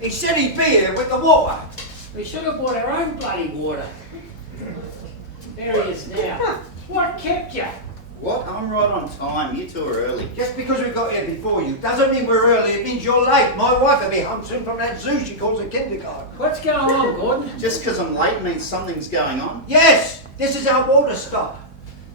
He said he'd be here with the water. We should have bought our own bloody water. There he is now. What kept you? What? I'm right on time. You two are early. Just because we got here before you doesn't mean we're early. It means you're late. My wife will be home soon from that zoo she calls a kindergarten. What's going on, Gordon? Just because I'm late means something's going on. Yes, this is our water stop.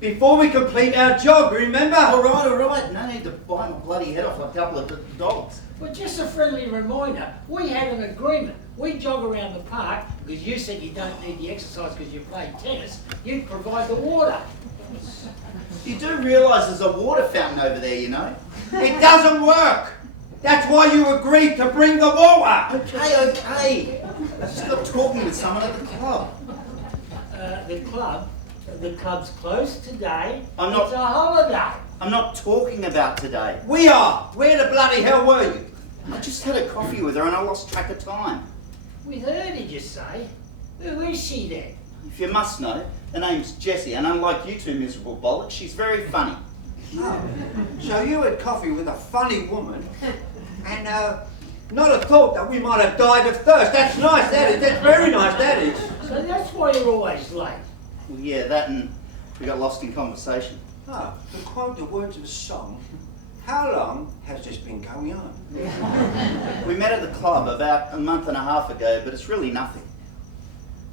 Before we complete our job, remember? All right. No need to bite my bloody head off like a couple of dogs. Well, just a friendly reminder, we had an agreement. We jog around the park because you said you don't need the exercise because you play tennis. You'd provide the water. You do realise there's a water fountain over there, you know? It doesn't work. That's why you agreed to bring the water. Okay. I just got talking with someone at the club. The club's closed today. I'm not- It's a holiday. I'm not talking about today. We are. Where the bloody hell were you? I just had a coffee with her and I lost track of time. With her, did you say? Who is she then? If you must know, her name's Jessie, and unlike you two miserable bollocks, she's very funny. Oh, so you had coffee with a funny woman and not a thought that we might have died of thirst. That's nice, that is. That's very nice, that is. So that's why you're always late. Well, yeah, that and we got lost in conversation. Oh, to quote the words of a song, how long has this been going on? We met at the club about a month and a half ago, but it's really nothing.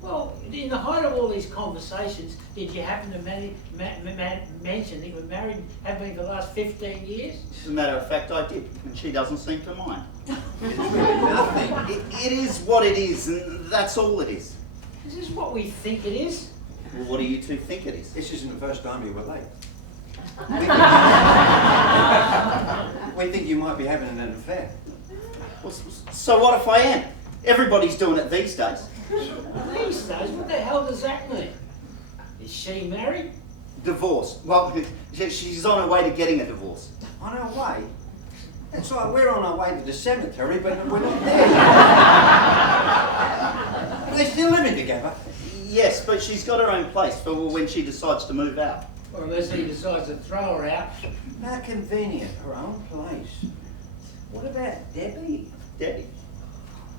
Well, in the height of all these conversations, did you happen to mention that you were married, have been for the last 15 years? As a matter of fact, I did, and she doesn't seem to mind. It's really nothing. It is what it is, and that's all it is. Is this what we think it is? Well, what do you two think it is? This isn't the first time you were late. We think you might be having an affair. Well, so what if I am? Everybody's doing it these days. These days, what the hell does that mean? Is she married? Divorce. Well, she's on her way to getting a divorce. On our way? That's like we're on our way to the cemetery, but we're not there. Are they still living together? Yes, but she's got her own place for when she decides to move out. Or unless he decides to throw her out? How convenient, her own place. What about Debbie? Debbie.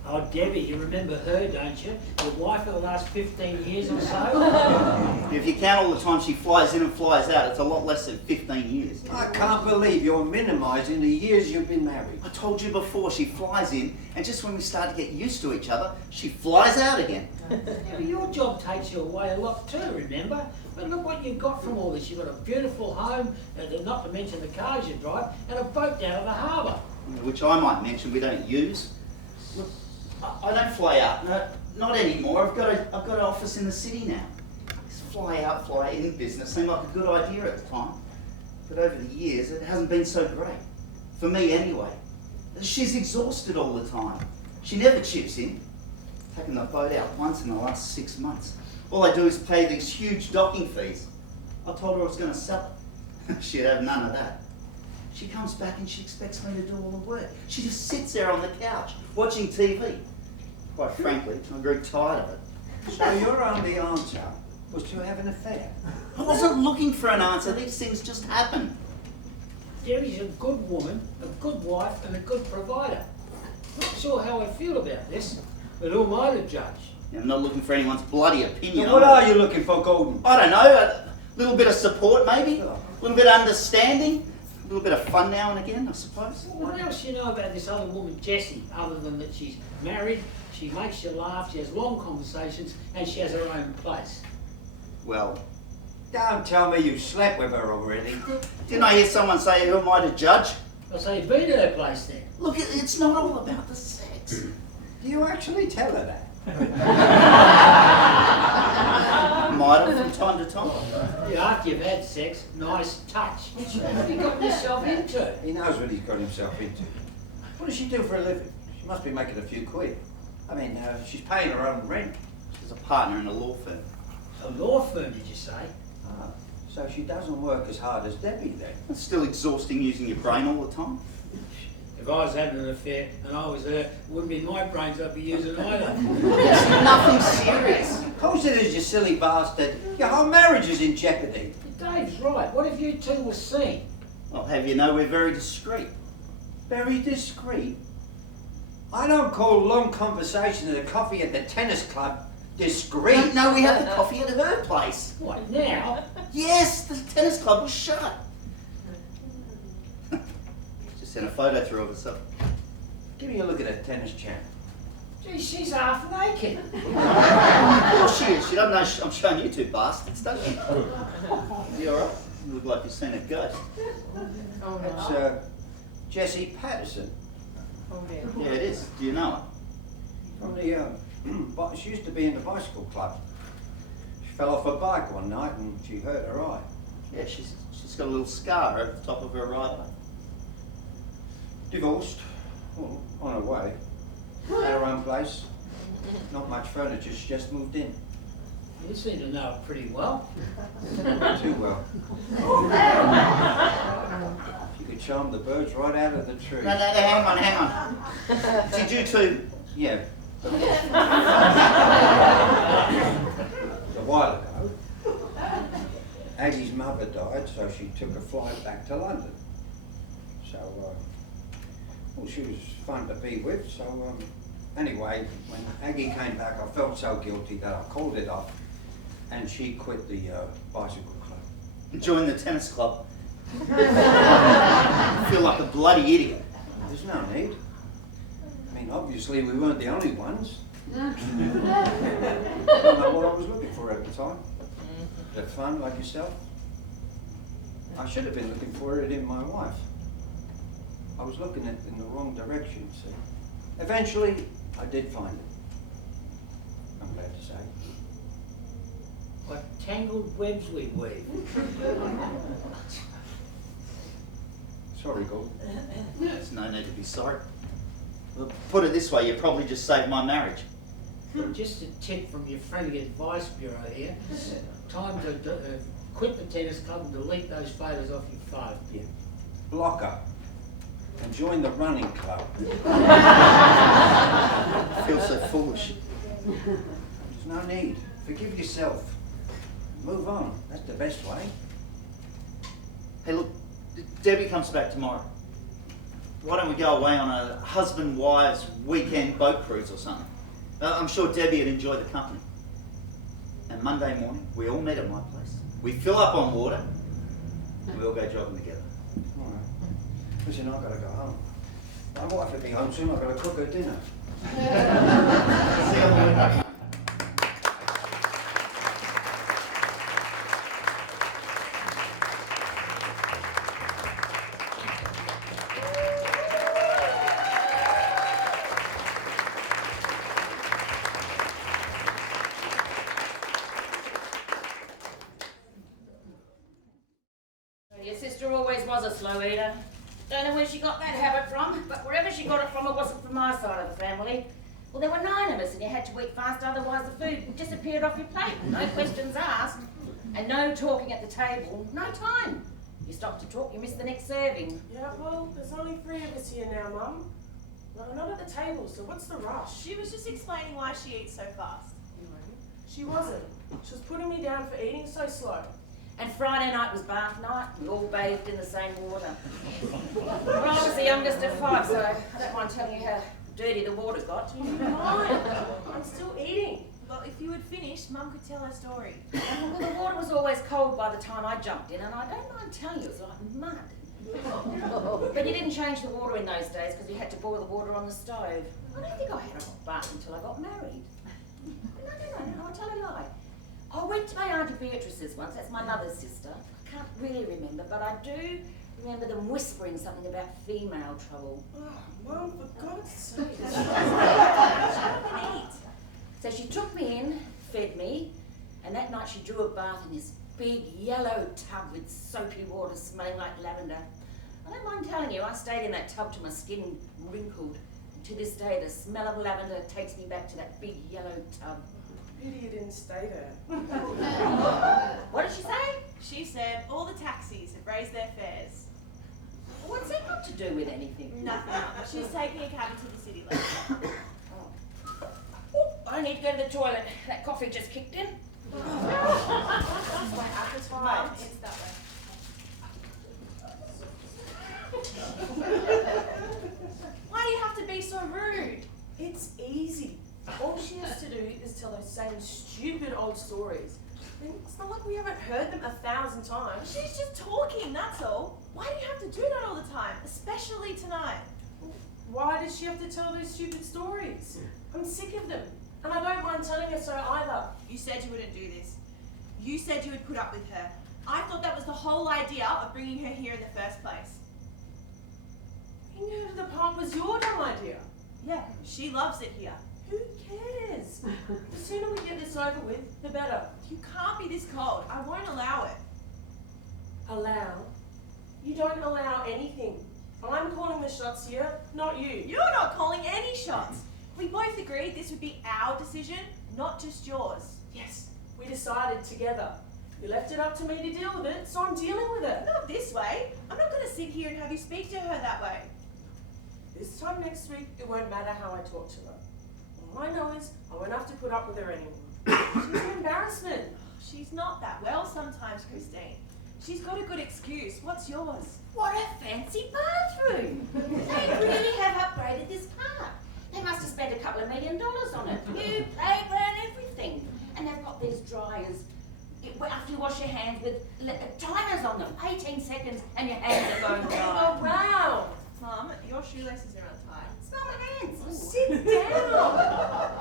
Oh, Debbie, you remember her, don't you? Your wife for the last 15 years or so? If you count all the time she flies in and flies out, it's a lot less than 15 years. I can't believe you're minimising the years you've been married. I told you before, she flies in, and just when we start to get used to each other, she flies out again. Yeah, but your job takes you away a lot too, remember? But look what you've got from all this. You've got a beautiful home, and not to mention the cars you drive, and a boat down at the harbour. Which I might mention we don't use. Look, I don't fly out. No, not anymore. I've got an office in the city now. This fly out, fly in business seemed like a good idea at the time. But over the years, it hasn't been so great. For me, anyway. She's exhausted all the time. She never chips in. Taken the boat out once in the last 6 months. All I do is pay these huge docking fees. I told her I was going to sell it. She'd have none of that. She comes back and she expects me to do all the work. She just sits there on the couch, watching TV. Quite frankly, I grew tired of it. So your only answer was to have an affair? I wasn't looking for an answer. These things just happen. Debbie's a good woman, a good wife, and a good provider. Not sure how I feel about this, but who am I to judge? I'm not looking for anyone's bloody opinion. So what are you looking for, Gordon? I don't know. A little bit of support, maybe. A little bit of understanding. A little bit of fun now and again, I suppose. What else do you know about this other woman, Jessie, other than that she's married, she makes you laugh, she has long conversations, and she has her own place? Well, Don't tell me you slept with her already. didn't I hear someone say, who am I to judge? I'll say you've been to her place then. Look, it's not all about the sex. Do you actually tell her that? Might have from time to time. Yeah, after you've had sex, nice touch. What have you got yourself into? He knows what he's got himself into. What does she do for a living? She must be making a few quid. I mean, she's paying her own rent. She's a partner in a law firm. A law firm, did you say? Ah, so she doesn't work as hard as Debbie then? It's still exhausting using your brain all the time. If I was having an affair and I was her, it wouldn't be my brains I'd be using either. It's nothing serious. Of course it is, you silly bastard. Your whole marriage is in jeopardy. Dave's right. What if you two were seen? I'll have you know we're very discreet. Very discreet. I don't call long conversations and a coffee at the tennis club discreet. No, we had the coffee at her place. What, now? Yes, the tennis club was shut. Just sent a photo through of herself. Give me a look at a tennis champ. Gee, she's half naked. Of course she is. She doesn't know I'm showing you two bastards, does she? You alright? You look like you've seen a ghost. It's Jessie Patterson. Yeah, it is. Do you know her? From the, but she used to be in the bicycle club. She fell off a bike one night and she hurt her eye. Yeah, she's got a little scar over the top of her right eye. Divorced, well, on her way. At her own place. Not much furniture, she just moved in. You seem to know it pretty well. Too well. She could charm the birds right out of the tree. No, hang on. Did you two? Yeah. A while ago, Aggie's mother died, so she took a flight back to London. So, well, she was fun to be with, so, anyway, when Aggie came back, I felt so guilty that I called it off, and she quit the bicycle club. Join the tennis club. I feel like a bloody idiot. There's no need. I mean, obviously we weren't the only ones. I don't know what I was looking for at the time. Bit of fun like yourself. I should have been looking for it in my wife. I was looking at it in the wrong direction, see. Eventually, I did find it. I'm glad to say. What tangled webs we weave. Sorry, Gold. There's no need to be sorry. Well, put it this way, you probably just saved my marriage. Just a tip from your friendly advice bureau here. Time to quit the tennis club and delete those photos off your phone. Yeah. Block her. And join the running club. I feel so foolish. There's no need. Forgive yourself. Move on. That's the best way. Hey, look, Debbie comes back tomorrow. Why don't we go away on a husband-wives weekend boat cruise or something? I'm sure Debbie would enjoy the company. And Monday morning, we all meet at my place. We fill up on water, and we all go jogging together. All right. Listen, I've got to go home. My wife will be home soon. I've got to cook her dinner. See you on the way back. Your sister always was a slow eater. Don't know where she got that habit from, but wherever she got it from, it wasn't from my side of the family. Well, there were 9 of us and you had to eat fast, otherwise the food disappeared off your plate. No questions asked. And no talking at the table, no time. You stop to talk, you miss the next serving. Yeah, well, there's only 3 of us here now, Mum. No, we're not at the table, so what's the rush? She was just explaining why she eats so fast. She wasn't. She was putting me down for eating so slow. And Friday night was bath night. We all bathed in the same water. Well, I was the youngest of 5, so I don't mind telling you how dirty the water got. Fine. I'm still eating. Well, if you had finished, Mum could tell her story. Well, the water was always cold by the time I jumped in, and I don't mind telling you, it was like mud. But you didn't change the water in those days because you had to boil the water on the stove. I don't think I had a hot bath until I got married. No, I'll tell a lie. I went to my Auntie Beatrice's once, that's my mother's sister. I can't really remember, but I do remember them whispering something about female trouble. Oh, Mum, for God's sake. So she took me in, fed me, and that night she drew a bath in this big yellow tub with soapy water smelling like lavender. I don't mind telling you, I stayed in that tub till my skin wrinkled. And to this day, the smell of lavender takes me back to that big yellow tub. Pity you didn't stay there. What did she say? She said all the taxis have raised their fares. What's that got to do with anything? Nothing. She's taking a cab to the city later. Oh, I need to go to the toilet. That coffee just kicked in. This way, Mum, it's that way. Why do you have to be so rude? It's not like we haven't heard them 1,000 times. She's just talking, that's all. Why do you have to do that all the time? Especially tonight. Why does she have to tell those stupid stories? I'm sick of them. And I don't mind telling her so either. You said you wouldn't do this. You said you would put up with her. I thought that was the whole idea of bringing her here in the first place. Bringing her to the park was your damn idea. Yeah, she loves it here. Who cares? The sooner we get this over with, the better. You can't be this cold. I won't allow it. Allow? You don't allow anything. I'm calling the shots here, not you. You're not calling any shots. We both agreed this would be our decision, not just yours. Yes, we decided together. You left it up to me to deal with it, so I'm dealing with it. Not this way. I'm not going to sit here and have you speak to her that way. This time next week, it won't matter how I talk to her. All I know is I won't have to put up with her anymore. She's an embarrassment. She's not that well sometimes, Christine. She's got a good excuse. What's yours? What a fancy bathroom! They really have upgraded this park. They must have spent $2 million on it. New playground, everything. And they've got these dryers. After you wash your hands with timers on them, 18 seconds, and your hands are going dry. Oh, wow! Mum, your shoelaces are untied. Smell my hands. Sit down!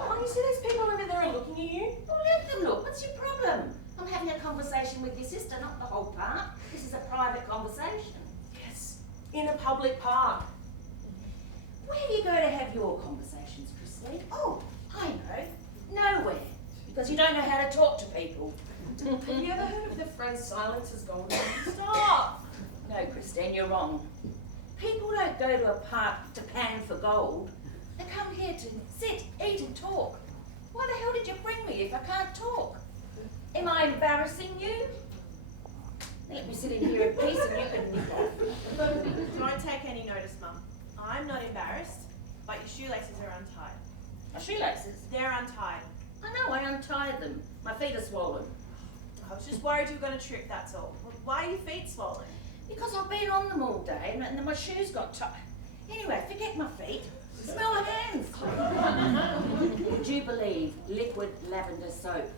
Can't you see those people over there are looking at you? Well, let them look. What's your problem? I'm having a conversation with your sister, not the whole park. This is a private conversation. Yes, in a public park. Where do you go to have your conversations, Christine? Oh, I know. Nowhere. Because you don't know how to talk to people. Have you ever heard of the phrase silence is golden? Stop! No, Christine, you're wrong. People don't go to a park to pan for gold. They come here to sit, eat and talk. Why the hell did you bring me if I can't talk? Am I embarrassing you? Let me sit in here in peace and you can nip off. Don't take any notice, Mum. I'm not embarrassed, but your shoelaces are untied. My shoelaces. They're untied. I know, I untied them. My feet are swollen. I was just worried you were going to trip, that's all. Why are your feet swollen? Because I've been on them all day and then my shoes got tight. Anyway, forget my feet. Smell my hands. Would you believe liquid lavender soap?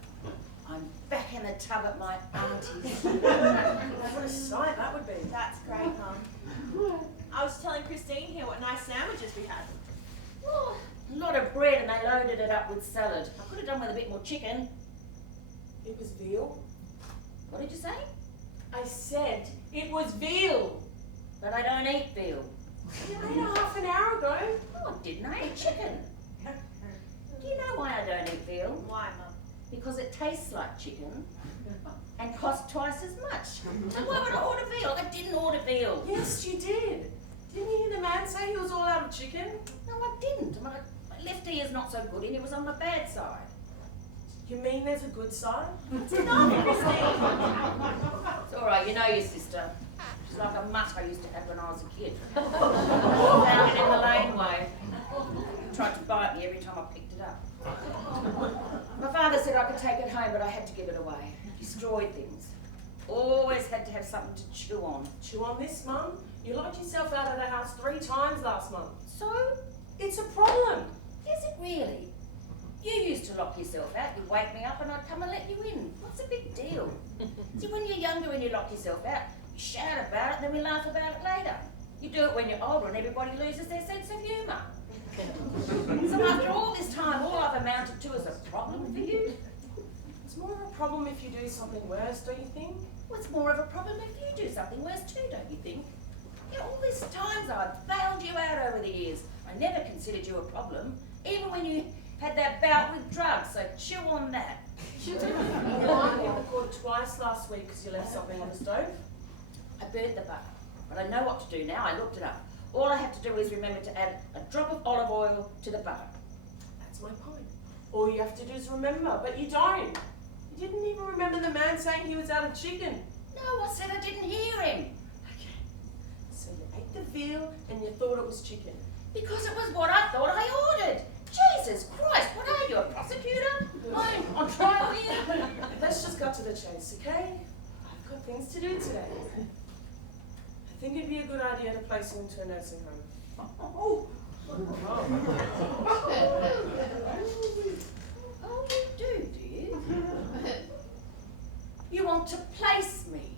I'm back in the tub at my auntie's. What a sight that would be. That's great, Mum. I was telling Christine here what nice sandwiches we had. Oh, a lot of bread and they loaded it up with salad. I could have done with a bit more chicken. It was veal. What did you say? I said it was veal. But I don't eat veal. You ate it half an hour ago. Oh, I didn't. I ate chicken. Do you know why I don't eat veal? Why, Mum? Because it tastes like chicken and costs twice as much. So why would I order veal? I didn't order veal. Yes, you did. Didn't you hear the man say he was all out of chicken? No, I didn't. My left ear's not so good and it was on the bad side. You mean there's a good side? Enough, Christine! It's all right, you know your sister. She's like a mutt I used to have when I was a kid. Found it in the laneway. Tried to bite me every time I picked it up. My father said I could take it home, but I had to give it away. Destroyed things. Always had to have something to chew on. Chew on this, Mum. You locked yourself out of the house 3 times last month. So, It's a problem. is it really? You used to lock yourself out. You'd wake me up and I'd come and let you in. What's the big deal? See, when you're younger and you lock yourself out, you shout about it and then we laugh about it later. You do it when you're older and everybody loses their sense of humour. So after all this time, all I've amounted to is a problem for you? It's more of a problem if you do something worse, don't you think? Well, it's more of a problem if you do something worse too, don't you think? You know, all these times I've bailed you out over the years. I never considered you a problem, even when you had that bout with drugs, so chew on that. You might get the court twice last week because you left something on the stove. I burnt the butter, but I know what to do now. I looked it up. All I have to do is remember to add a drop of olive oil to the butter. That's my point. All you have to do is remember, but you don't. You didn't even remember the man saying he was out of chicken. No, I said I didn't hear him. Okay. So you ate the veal and you thought it was chicken. Because it was what I thought I ordered. Jesus Christ, what are you, a prosecutor? I'm on trial here. Let's just cut to the chase, okay? I've got things to do today. I think it'd be a good idea to place him into a nursing home. Oh, oh, you do you? You want to place me.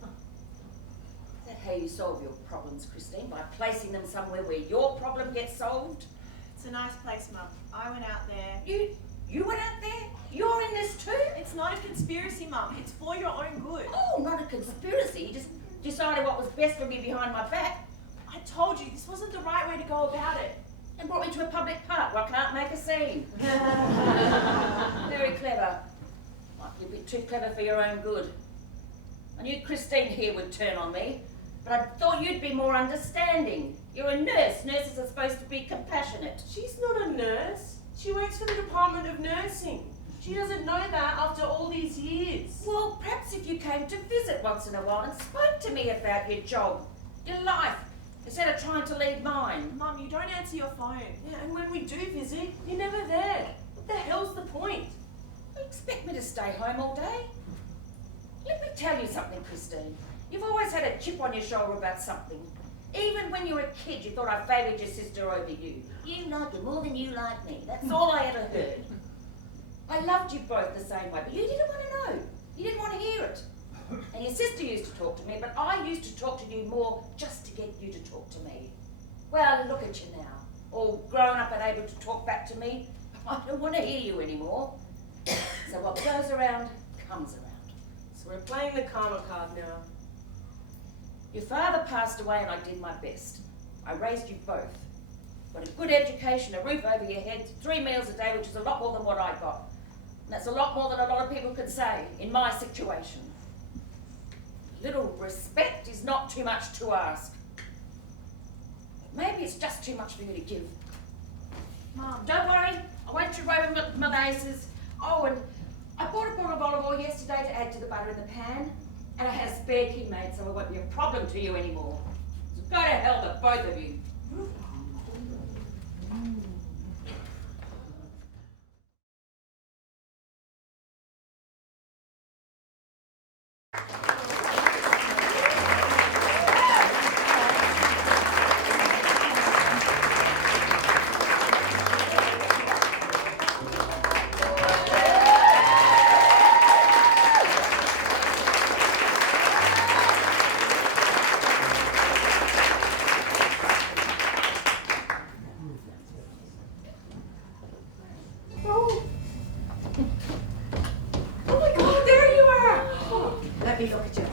Is that how you solve your problems, Christine? By placing them somewhere where your problem gets solved? It's a nice place, Mum. I went out there. You went out there? You're in this too? It's not a conspiracy, Mum. It's for your own good. Oh, not a conspiracy. You just decided what was best for me behind my back I told you, this wasn't the right way to go about it. and brought me to a public park where I can't make a scene. Very clever. Might be a bit too clever for your own good. I knew Christine here would turn on me, but I thought you'd be more understanding. You're a nurse. Nurses are supposed to be compassionate. She's not a nurse. She works for the Department of Nursing. She doesn't know that after all these years. Well, perhaps if you came to visit once in a while and spoke to me about your job, your life, instead of trying to lead mine. Mum, you don't answer your phone. Yeah, and when we do visit, you're never there. What the hell's the point? You expect me to stay home all day? Let me tell you something, Christine. You've always had a chip on your shoulder about something. Even when you were a kid, you thought I favoured your sister over you. You like her more than you like me. That's all I ever heard. I loved you both the same way, but you didn't want to know. You didn't want to hear it. And your sister used to talk to me, but I used to talk to you more just to get you to talk to me. Well, look at you now, all grown up and able to talk back to me. I don't want to hear you anymore. So what goes around, comes around. So we're playing the karma card now. Your father passed away and I did my best. I raised you both. Got a good education, a roof over your head, 3 meals a day, which is a lot more than what I got. And that's a lot more than a lot of people could say in my situation. Little respect is not too much to ask. But maybe it's just too much for you to give. Mum. Don't worry, I went to Roman Mathes's. Oh, and I bought a bottle of olive oil yesterday to add to the butter in the pan. And I had a spare key made, so it won't be a problem to you anymore. So go to hell, the both of you. Oh my God, there you are! Oh, let me look at you.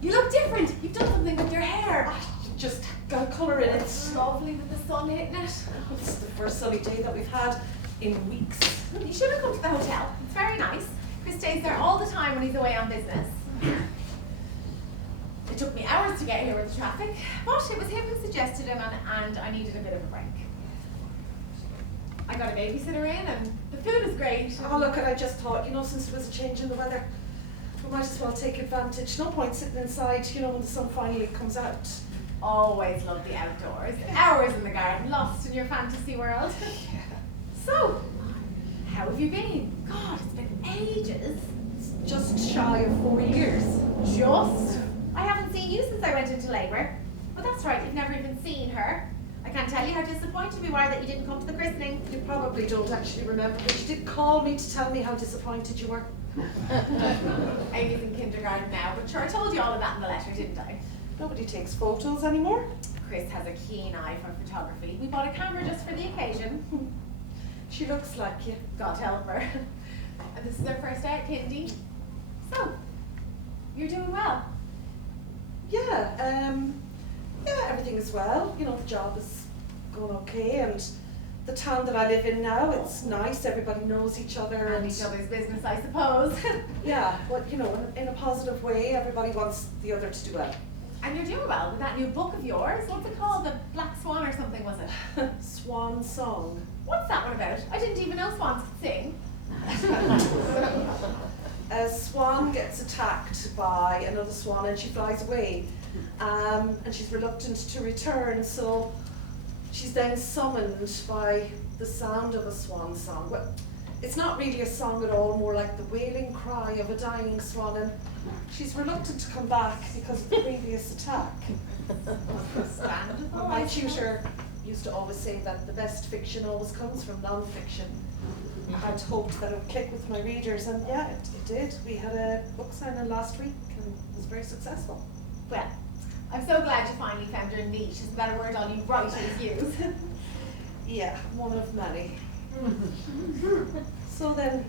You look different. You've done something with your hair. Just got a colour in it. It's lovely with the sun hitting it. It's the first sunny day that we've had in weeks. You should have come to the hotel. It's very nice. Chris stays there all the time when he's away on business. It took me hours to get here with the traffic, but it was him who suggested him, and I needed a bit of a break. I got a babysitter in, and the food is great. Oh look, I just thought, since there was a change in the weather, we might as well take advantage. No point sitting inside, when the sun finally comes out. Always love the outdoors. Hours in the garden, lost in your fantasy world. So, how have you been? God, it's been ages. It's just shy of 4 years. Just? I haven't seen you since I went into labour. But that's right, you've never even seen her. I can't tell you how disappointed we were that you didn't come to the christening. You probably don't actually remember, but you did call me to tell me how disappointed you were. Amy's in kindergarten now, but sure, I told you all of that in the letter, didn't I? Nobody takes photos anymore. Chris has a keen eye for photography. We bought a camera just for the occasion. She looks like you. God help her. And this is our first day at kindy. So, you're doing well. Yeah, everything is well. The job is going okay, and the town that I live in now, it's nice. Everybody knows each other. And each other's business, I suppose. Yeah, but in a positive way, everybody wants the other to do well. And you're doing well with that new book of yours. What's it called? The Black Swan or something, was it? Swan Song. What's that one about? I didn't even know swans could sing. A swan gets attacked by another swan and she flies away. And she's reluctant to return, so she's then summoned by the sound of a swan song. Well, it's not really a song at all, more like the wailing cry of a dying swan, and she's reluctant to come back because of the previous attack. Understandable. Well, my tutor used to always say that the best fiction always comes from non-fiction. I'd hoped that it would click with my readers, and yeah, it did. We had a book signing last week and it was very successful. Well, I'm so glad you finally found your niche. Isn't that a word all you writers use? Yeah, one of many. So then,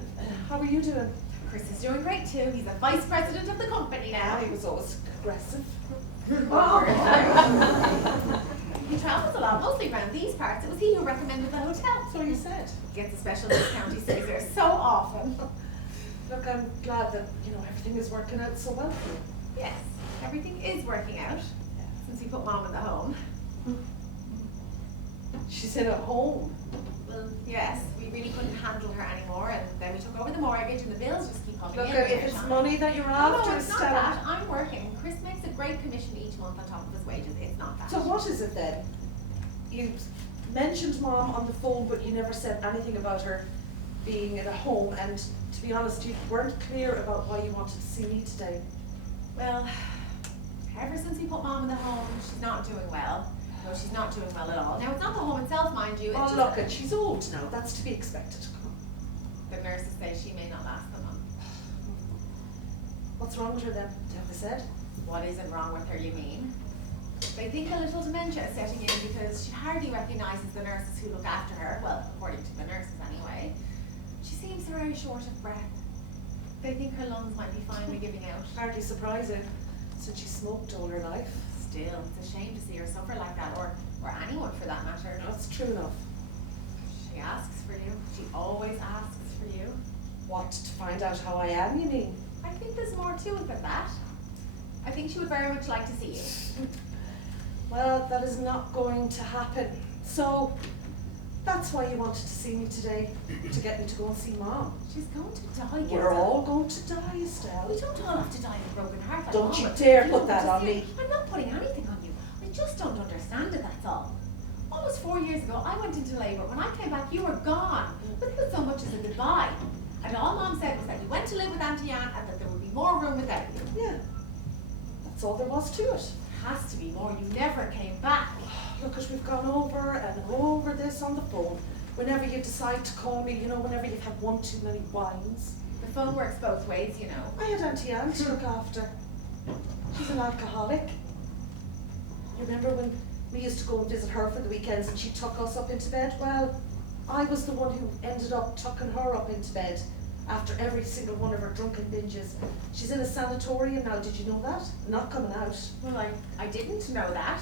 how are you doing? Chris is doing great too. He's the vice president of the company now. He was always aggressive. He travels a lot, mostly around these parts. It was he who recommended the hotel. So you said. He gets a special discount, he stays there so often. Look, I'm glad that, everything is working out so well for you. Yes, everything is working out since we put Mom in the home. She's in a home. Well, yes, we really couldn't handle her anymore, and then we took over the mortgage, and the bills just keep coming Look, in. if it's money that you're after, No, it's not Stella. that. I'm working. Chris makes a great commission each month on top of his wages. It's not that. So what is it then? You mentioned Mom on the phone, but you never said anything about her being in a home, and to be honest, you weren't clear about why you wanted to see me today. Well, ever since we put Mom in the home, she's not doing well. No, she's not doing well at all. Now, it's not the home itself, mind you. It's Oh, just look, and she's old now. That's to be expected. Come on. the nurses say she may not last the month. What's wrong with her then? Have they said? What isn't wrong with her, you mean? They think a little dementia is setting in because she hardly recognises the nurses who look after her. Well, according to the nurses anyway. She seems very short of breath. They think her lungs might be finally giving out. Hardly surprising, since she smoked all her life. Still, it's a shame to see her suffer like that, or anyone for that matter. That's true enough. She asks for you. She always asks for you. What, to find out how I am, you mean? I think there's more to it than that. I think she would very much like to see you. Well, that is not going to happen. So, that's why you wanted to see me today, to get me to go and see Mom. She's going to die, We're Gilda. all going to die, Estelle. We don't all have to die of a broken heart like Don't Mom, you but dare you put know, that just on here- me. I'm not putting anything on you. I just don't understand it, that's all. Almost 4 years ago, I went into labour. When I came back, you were gone, without so much as a goodbye. And all Mom said was that you went to live with Auntie Anne and that there would be more room without you. Yeah, that's all there was to it. Has to be more. You never came back. Look, as we've gone over and over this on the phone. Whenever you decide to call me, whenever you've had one too many wines. The phone works both ways, you know. I had Auntie Anne to look after. She's an alcoholic. You remember when we used to go and visit her for the weekends and she took us up into bed? Well, I was the one who ended up tucking her up into bed after every single one of her drunken binges. She's in a sanatorium now, did you know that? Not coming out. Well, I didn't know that.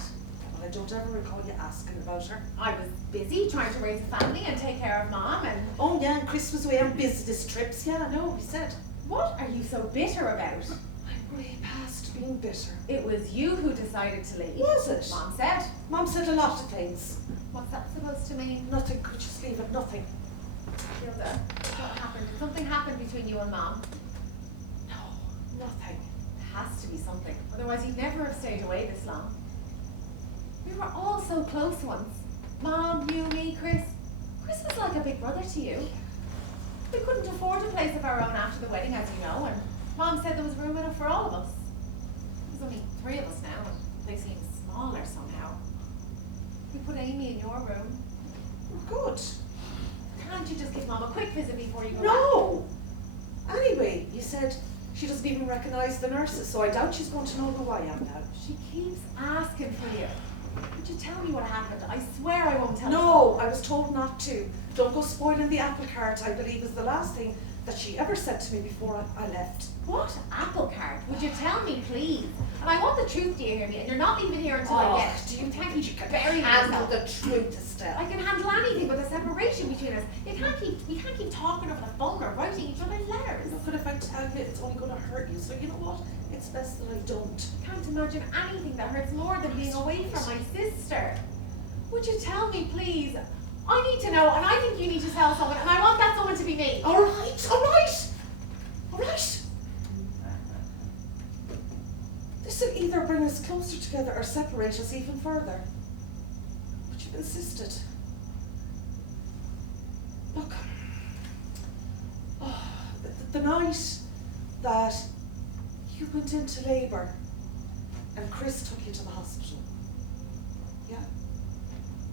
Well, I don't ever recall you asking about her. I was busy trying to raise a family and take care of Mom, and Oh yeah, and Chris was away on business trips. Yeah, I know, he said. what are you so bitter about? I'm way past being bitter. It was you who decided to leave. Was it? Mom said. Mom said a lot of things. What's that supposed to mean? Nothing, could just leave it, nothing. Gilda, what happened? Did something happen between you and Mom? No, nothing. It has to be something. Otherwise you'd never have stayed away this long. We were all so close once. Mom, you, me, Chris. Chris was like a big brother to you. We couldn't afford a place of our own after the wedding, as you know, and Mom said there was room enough for all of us. There's only 3 of us now, and they seem smaller somehow. We put Amy in your room. Good. Can't you just give Mom a quick visit before you go back? No! Anyway, you said she doesn't even recognise the nurses, so I doubt she's going to know who I am now. She keeps asking for you. Would you tell me what happened? I swear I won't tell you. No, I was told not to. Don't go spoiling the apple cart, I believe is the last thing that she ever said to me before I left. What apple cart? Would you tell me, please? And I want the truth, do you hear me? And you're not leaving here until I get it. do you can't think keep you can burying handle yourself? the truth, Estelle? I can handle anything but the separation between us. We can't keep talking over the phone or writing each other letters. Look, but if I tell you, it's only going to hurt you, so you know what? It's best that I don't. I can't imagine anything that hurts more than being away from my sister. Would you tell me, please? I need to know, and I think you need to tell someone, and I want that someone to be me. All right, all right, all right. This will either bring us closer together or separate us even further. But you've insisted. Look, the night that you went into labour and Chris took you to the hospital, yeah?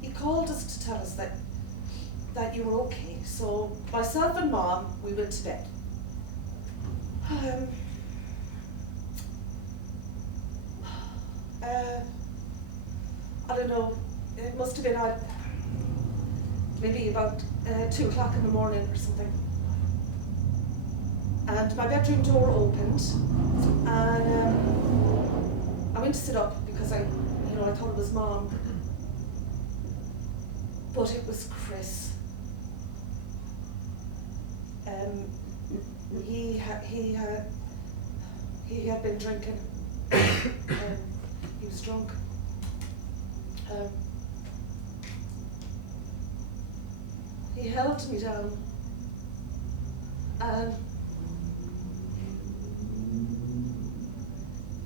He called us to tell us that that you were okay. So myself and Mom, we went to bed. I don't know, it must have been maybe about 2 o'clock in the morning or something. And my bedroom door opened, and I went to sit up because I thought it was Mom. But it was Chris. He had been drinking. He was drunk. He held me down, and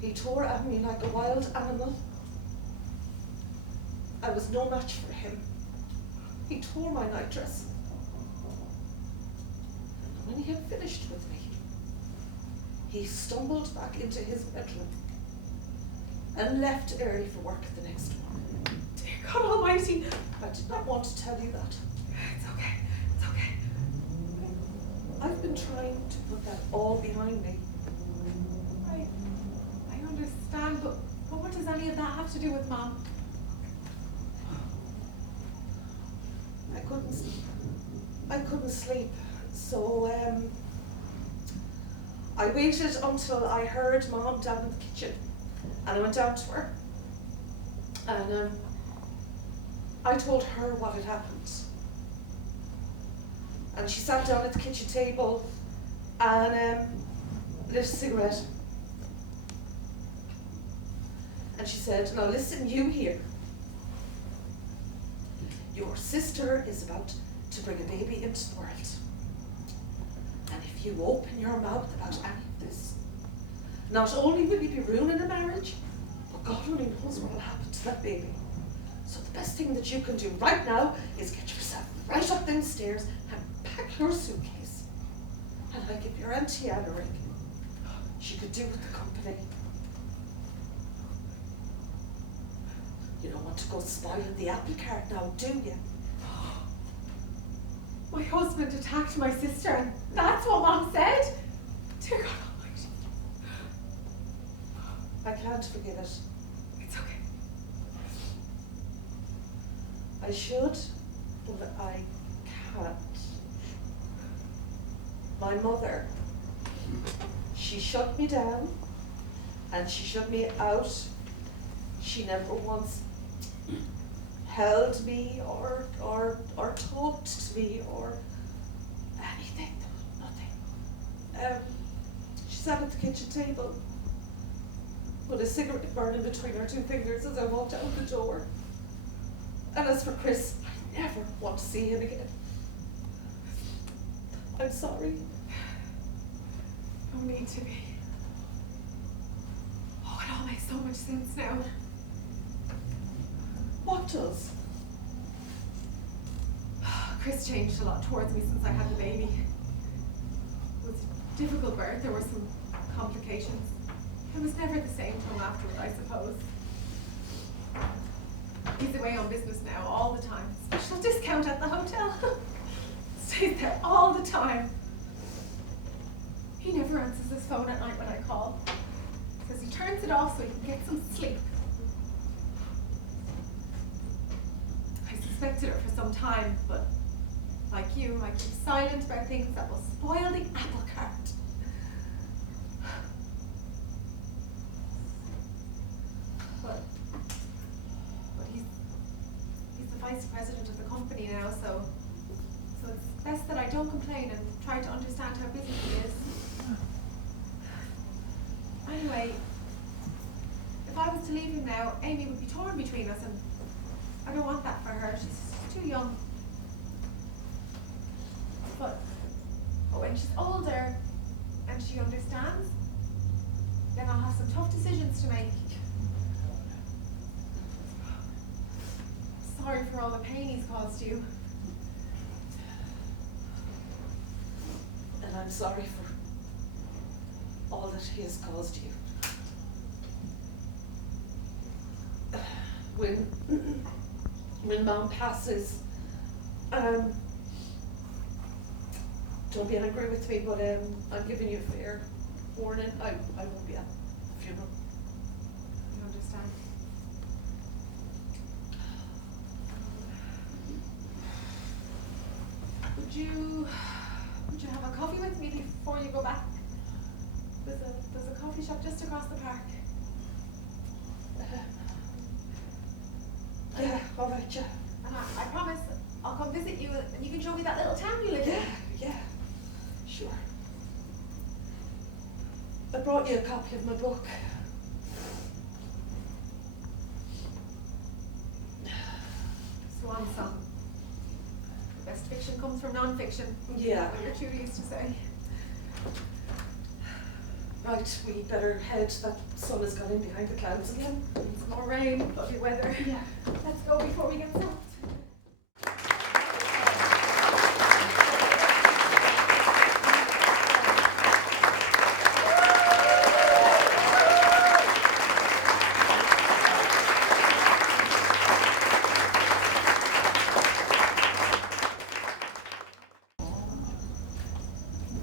he tore at me like a wild animal. I was no match for him. He tore my nightdress. And when he had finished with me, he stumbled back into his bedroom and left early for work the next morning. Dear God Almighty. I did not want to tell you that. It's okay. It's okay. I've been trying to put that all behind me. I understand, but what does any of that have to do with Mom? I couldn't sleep, so I waited until I heard Mom down in the kitchen, and I went down to her, and I told her what had happened. And she sat down at the kitchen table and lit a cigarette. And she said, "Now listen, you here. Your sister is about to bring a baby into the world. And if you open your mouth about any of this, not only will you be ruining a marriage, but God only knows what will happen to that baby. So the best thing that you can do right now is get yourself right up them stairs and pack your suitcase. And I give your Auntie Anne a ring. She could do with the company. You don't want to go spoiling the apple cart now, do you?" My husband attacked my sister, and that's what Mom said? Dear God Almighty. I can't forgive it. It's okay. I should, but I can't. My mother, she shut me down and she shut me out. She never once held me or talked to me or anything, nothing. She sat at the kitchen table with a cigarette burning between her 2 fingers as I walked out the door. And as for Chris, I never want to see him again. I'm sorry. No need to be. Oh, it all makes so much sense now. What does? Chris changed a lot towards me since I had the baby. It was a difficult birth, there were some complications. It was never the same till afterward, I suppose. He's away on business now all the time. Special discount at the hotel. Stays there all the time. He never answers his phone at night when I call. Says he turns it off so he can get some sleep. I suspected it for some time, but like you, I keep silent about things that will spoil the apple cart. But he's the vice president of the company now, so it's best that I don't complain and try to understand how busy he is. Anyway, if I was to leave him now, Amy would be torn between us, and I don't want that for her. She's too young. But when she's older and she understands, then I'll have some tough decisions to make. Sorry for all the pain he's caused you. And I'm sorry for all that he has caused you. When Mom passes, don't be angry with me, but I'm giving you a fair warning. I won't be at the funeral. I understand. Would you have a coffee with me before you go back? There's a coffee shop just across the park. Yeah, all right, yeah. And I promise I'll come visit you and you can show me that little town you live in. Yeah, sure. I brought you a copy of my book. Swan song. The best fiction comes from non-fiction. Yeah. What your tutor used to say. Right, we better head. That sun has gone in behind the clouds again. It's more rain, lovely weather. Yeah. Let's go before we get soaked.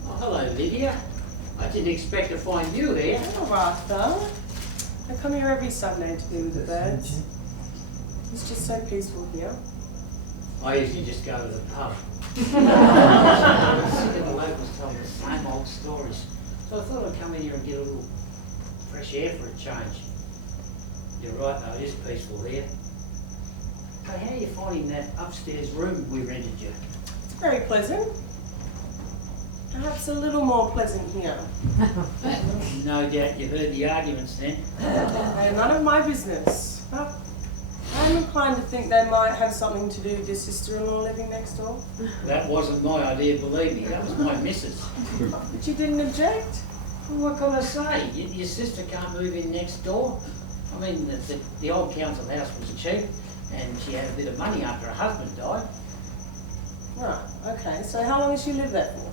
Oh, hello, Lydia. I didn't expect to find you here. Oh, Martha. I come here every Sunday to be with the birds. It's just so peaceful here. I usually just go to the pub. Sick of the locals telling the same old stories. So I thought I'd come in here and get a little fresh air for a change. You're right though, it is peaceful here. So how are you finding that upstairs room we rented you? It's very pleasant. Perhaps a little more pleasant here. No doubt you've heard the arguments then. None of my business. But I'm inclined to think they might have something to do with your sister-in-law living next door. That wasn't my idea, believe me, that was my missus. But you didn't object? Well, what can I say? Your sister can't move in next door. I mean, the old council house was cheap and she had a bit of money after her husband died. Right, okay. So how long has she lived there for?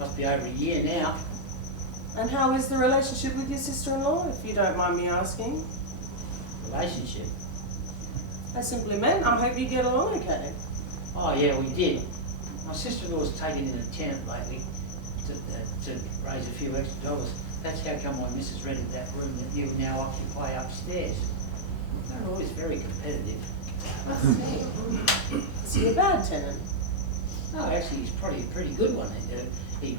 Must be over a year now. And how is the relationship with your sister-in-law, if you don't mind me asking? Relationship? I simply meant I hope you get along okay. Oh yeah, we did. My sister-in-law's taken in a tenant lately to raise a few extra dollars. That's how come my missus rented that room that you now occupy upstairs. They're always very competitive. Is he a bad tenant? No, actually, he's probably a pretty good one. He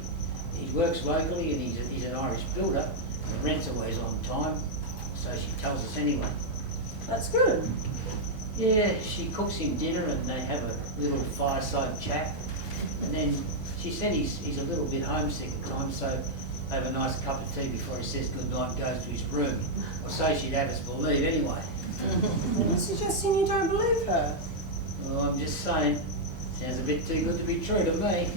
works locally and he's an Irish builder. The rent's always on time, so she tells us anyway. That's good. Yeah, she cooks him dinner and they have a little fireside chat. And then she said he's a little bit homesick at times, so they have a nice cup of tea before he says goodnight and goes to his room. Or so she'd have us believe anyway. Are you suggesting you don't believe her? Well, I'm just saying, sounds a bit too good to be true to me.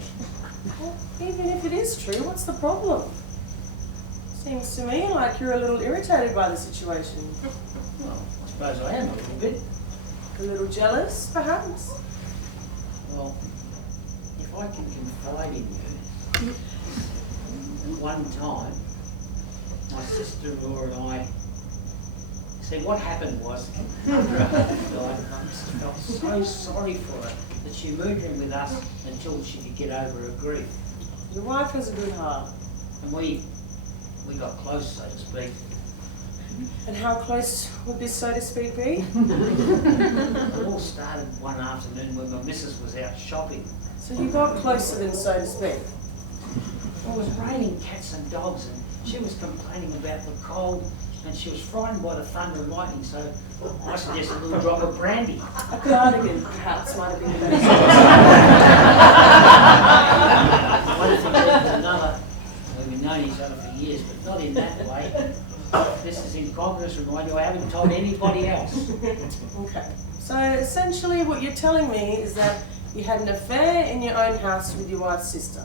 Well, even if it is true, what's the problem? Seems to me like you're a little irritated by the situation. Well, I suppose I am a little bit. A little jealous, perhaps? Well, if I can confide in you, at one time, my sister-in-law and I, see what happened was, after her husband died, I just felt so sorry for her that she moved in with us until she could get over her grief. Your wife has a good heart. And we got close, so to speak. And how close would this, so to speak, be? It all started one afternoon when my missus was out shopping. So you got closer than so to speak. It was raining cats and dogs and she was complaining about the cold and she was frightened by the thunder and lightning, so I suggested a little drop of brandy. A cardigan, perhaps, might have been the best. One thing led to another. We've known each other for years, but not in that way. This is incongruous, remind you, I haven't told anybody else. Okay. So essentially what you're telling me is that you had an affair in your own house with your wife's sister.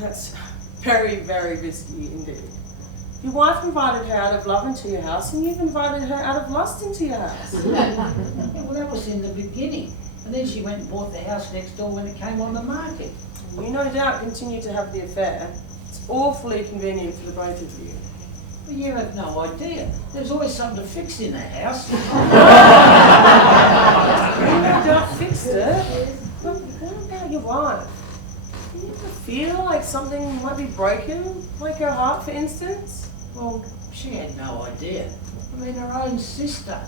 That's very, very risky indeed. Your wife invited her out of love into your house and you've invited her out of lust into your house. Yeah, well, that was in the beginning. And then she went and bought the house next door when it came on the market. You no doubt continue to have the affair. It's awfully convenient for the both of you. Well, you have no idea. There's always something to fix in that house. You no doubt fixed it. But what about your your wife, do you ever feel like something might be broken? Like her heart, for instance? Well, she had no idea. I mean, her own sister.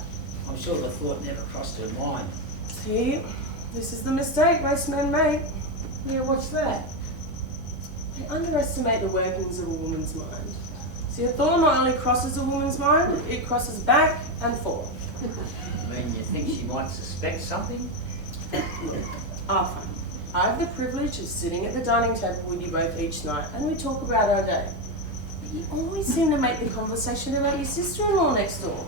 I'm sure the thought never crossed her mind. See, this is the mistake most men make. Yeah, what's that? They underestimate the workings of a woman's mind. See, a thought not only crosses a woman's mind, it crosses back and forth. I mean, you think she might suspect something? Arthur, I have the privilege of sitting at the dining table with you both each night, and we talk about our day. But you always seem to make the conversation about your sister-in-law next door.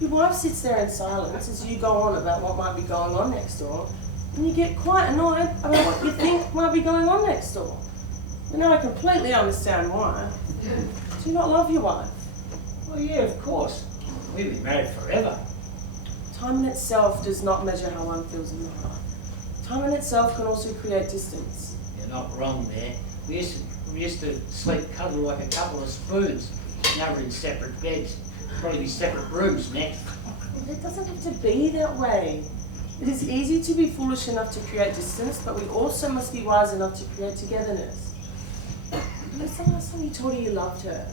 Your wife sits there in silence as you go on about what might be going on next door, and you get quite annoyed about what you think might be going on next door. And now I completely understand why. Do you not love your wife? Well, yeah, of course. We've been married forever. Time in itself does not measure how one feels in the heart. Time in itself can also create distance. You're not wrong there. We used to sleep cuddled like a couple of spoons. Now we're in separate beds. Probably be separate rooms next. It doesn't have to be that way. It is easy to be foolish enough to create distance, but we also must be wise enough to create togetherness. When was the last time you told her you loved her?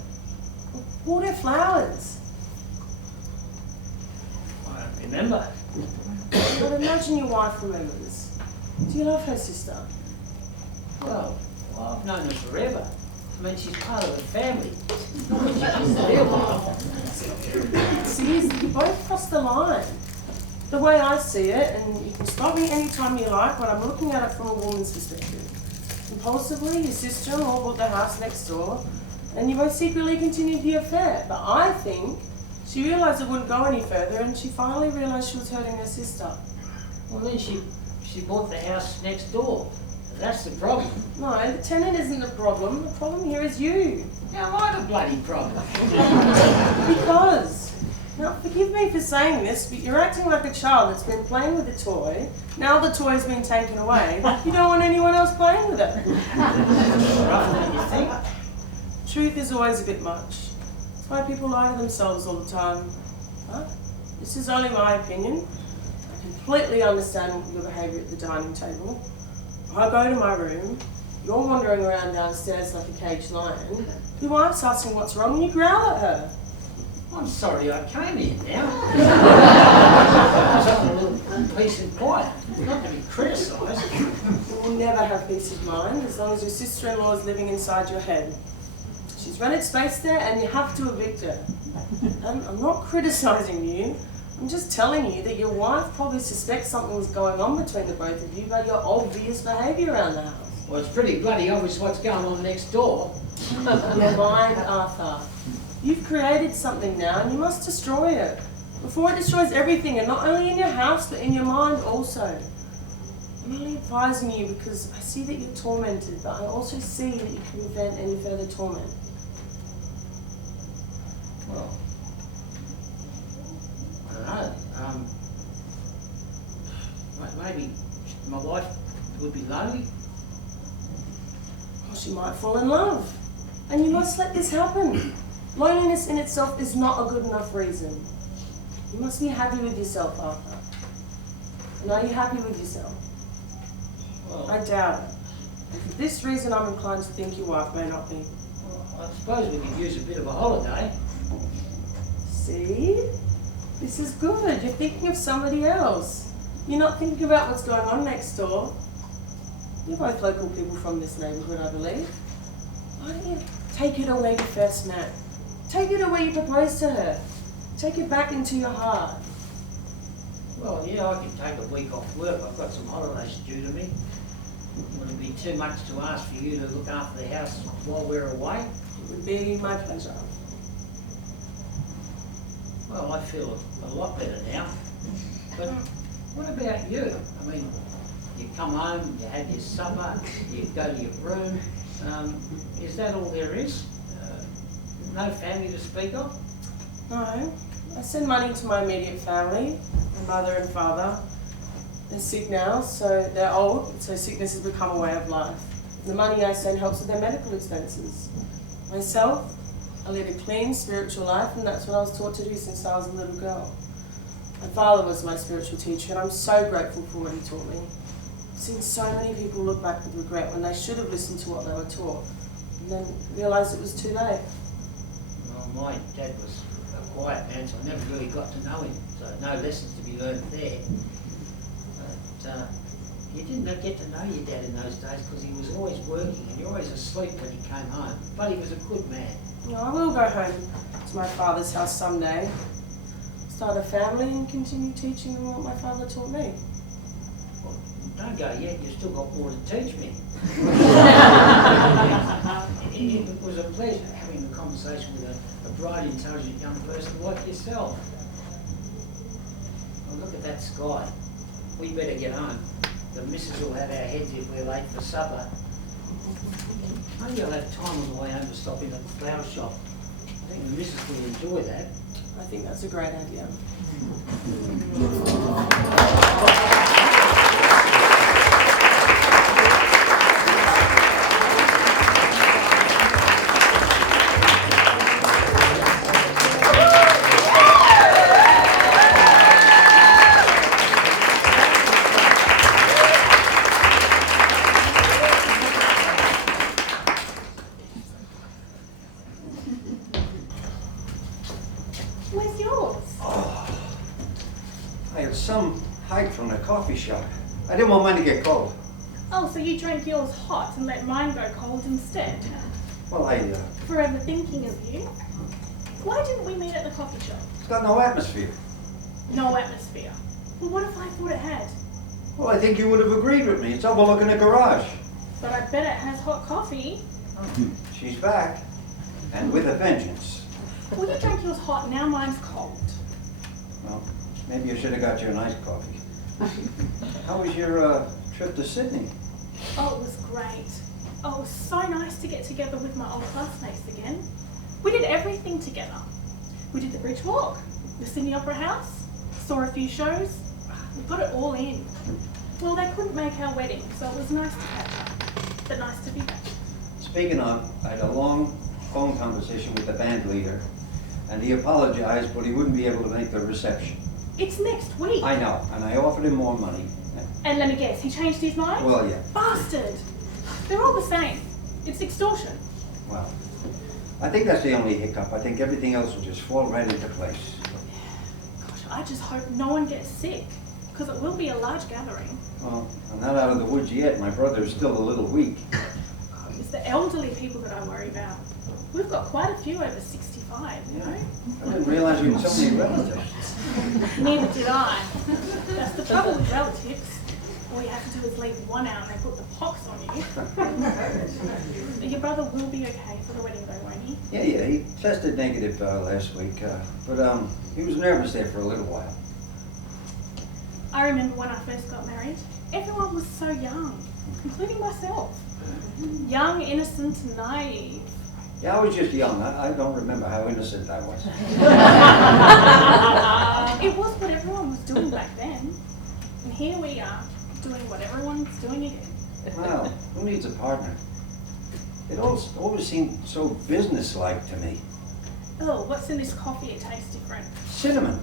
Or bought her flowers? I don't remember. But imagine your wife remembers. Do you love her, sister? Well, I've known her forever. I mean, she's part of the family. She doesn't feel love. See, you both crossed the line. The way I see it, and you can stop me anytime you like, but I'm looking at it from a woman's perspective. Impulsively, your sister-in-law bought the house next door, and you both secretly continued the affair. But I think she realised it wouldn't go any further, and she finally realised she was hurting her sister. Well, then she bought the house next door. That's the problem. No, the tenant isn't the problem. The problem here is you. Now am I the bloody problem? Because, now forgive me for saying this, but you're acting like a child that's been playing with a toy. Now the toy's been taken away. You don't want anyone else playing with it. Rougher than you think. Truth is always a bit much. That's why people lie to themselves all the time. But this is only my opinion. I completely understand your behaviour at the dining table. I go to my room, you're wandering around downstairs like a caged lion. Your wife's asking what's wrong and you growl at her. I'm sorry I came here now. I was on a little peace and quiet, not to be criticised. You will never have peace of mind as long as your sister-in-law is living inside your head. She's rented space there and you have to evict her. I'm not criticising you. I'm just telling you that your wife probably suspects something's going on between the both of you by your obvious behaviour around the house. Well, it's pretty bloody obvious what's going on next door. Your mind, Arthur. You've created something now and you must destroy it. Before it destroys everything, and not only in your house but in your mind also. I'm only advising you because I see that you're tormented, but I also see that you can prevent any further torment. Well, I don't know. Maybe my wife would be lonely. Well, she might fall in love. And you must let this happen. Loneliness in itself is not a good enough reason. You must be happy with yourself, Arthur. And are you happy with yourself? Well, I doubt it. And for this reason, I'm inclined to think your wife may not be. I suppose we could use a bit of a holiday. See? This is good. You're thinking of somebody else. You're not thinking about what's going on next door. You're both local people from this neighbourhood, I believe. Why don't you take her to where you first met? Take her to where you proposed to her. Take it back into your heart. Well, yeah, I could take a week off work. I've got some holidays due to me. Would it be too much to ask for you to look after the house while we're away? It would be my pleasure. Well, I feel a lot better now. But what about you? I mean, you come home, you have your supper, you go to your room. Is that all there is? No family to speak of? No. I send money to my immediate family, my mother and father. They're sick now, so they're old, so sickness has become a way of life. The money I send helps with their medical expenses. Myself, I lead a clean, spiritual life, and that's what I was taught to do since I was a little girl. My father was my spiritual teacher, and I'm so grateful for what he taught me. seen so many people look back with regret when they should have listened to what they were taught, and then realised it was too late. Well, my dad was a quiet man, so I never really got to know him, so no lessons to be learned there. But you didn't get to know your dad in those days because he was always working and you're always asleep when he came home. But he was a good man. Well, I will go home to my father's house someday, start a family and continue teaching them what my father taught me. Well, don't go yet, you've still got more to teach me. It was a pleasure having a conversation with a bright, intelligent young person like yourself. Well, look at that sky. We better get home. The missus will have our heads if we're late for supper. Maybe I'll have time on the way home to stop in at the flower shop. I think the missus will enjoy that. I think that's a great idea. Where's yours? I had some hike from the coffee shop. I didn't want mine to get cold. Oh, so you drank yours hot and let mine go cold instead? Well, Forever thinking of you. Why didn't we meet at the coffee shop? it's got no atmosphere. No atmosphere. Well, what if I thought it had? Well, I think you would have agreed with me. It's overlooking the garage. But I bet it has hot coffee. She's back, and with a vengeance. Well, you drank yours hot, now mine's cold. Well, maybe you should have got you a nice coffee. How was your trip to Sydney? Oh, it was great. Oh, it was so nice to get together with my old classmates again. We did everything together. We did the Bridge Walk, the Sydney Opera House, saw a few shows. We got it all in. Well, they couldn't make our wedding, so it was nice to catch up, but nice to be back. Speaking of, I had a long phone conversation with the band leader, and he apologized, but he wouldn't be able to make the reception. It's next week. I know, and I offered him more money. And let me guess, he changed his mind? Well, yeah. Bastard! They're all the same. It's extortion. Well, I think that's the only hiccup. I think everything else will just fall right into place. Gosh, I just hope no one gets sick, because it will be a large gathering. Well, I'm not out of the woods yet. My brother's still a little weak. It's the elderly people that I worry about. We've got quite a few over 65, you know? I didn't realize you had so many relatives. Neither did I. That's the trouble with relatives. All you have to do is leave 1 hour and they put the pox on you. Your brother will be okay for the wedding though, won't he? Yeah, he tested negative last week, but he was nervous there for a little while. I remember when I first got married, everyone was so young, including myself. Young, innocent, and naive. Yeah, I was just young. I don't remember how innocent I was. It was what everyone was doing back then. And here we are, doing what everyone's doing again. Well, who needs a partner? It always seemed so businesslike to me. Oh, what's in this coffee? It tastes different. Cinnamon.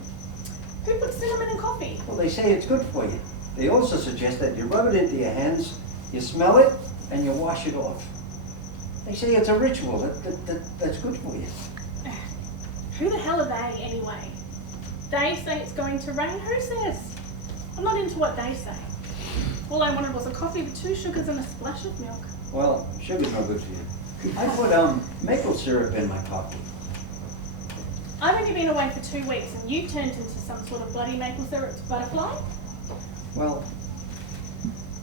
Who puts cinnamon in coffee? Well, they say it's good for you. They also suggest that you rub it into your hands, you smell it, and you wash it off. They say it's a ritual that's good for you. Who the hell are they anyway? They say it's going to rain. Who says? I'm not into what they say. All I wanted was a coffee with 2 sugars and a splash of milk. Well, sugar's no good for you. I put maple syrup in my coffee. I've only been away for 2 weeks and you turned into some sort of bloody maple syrup butterfly? Well,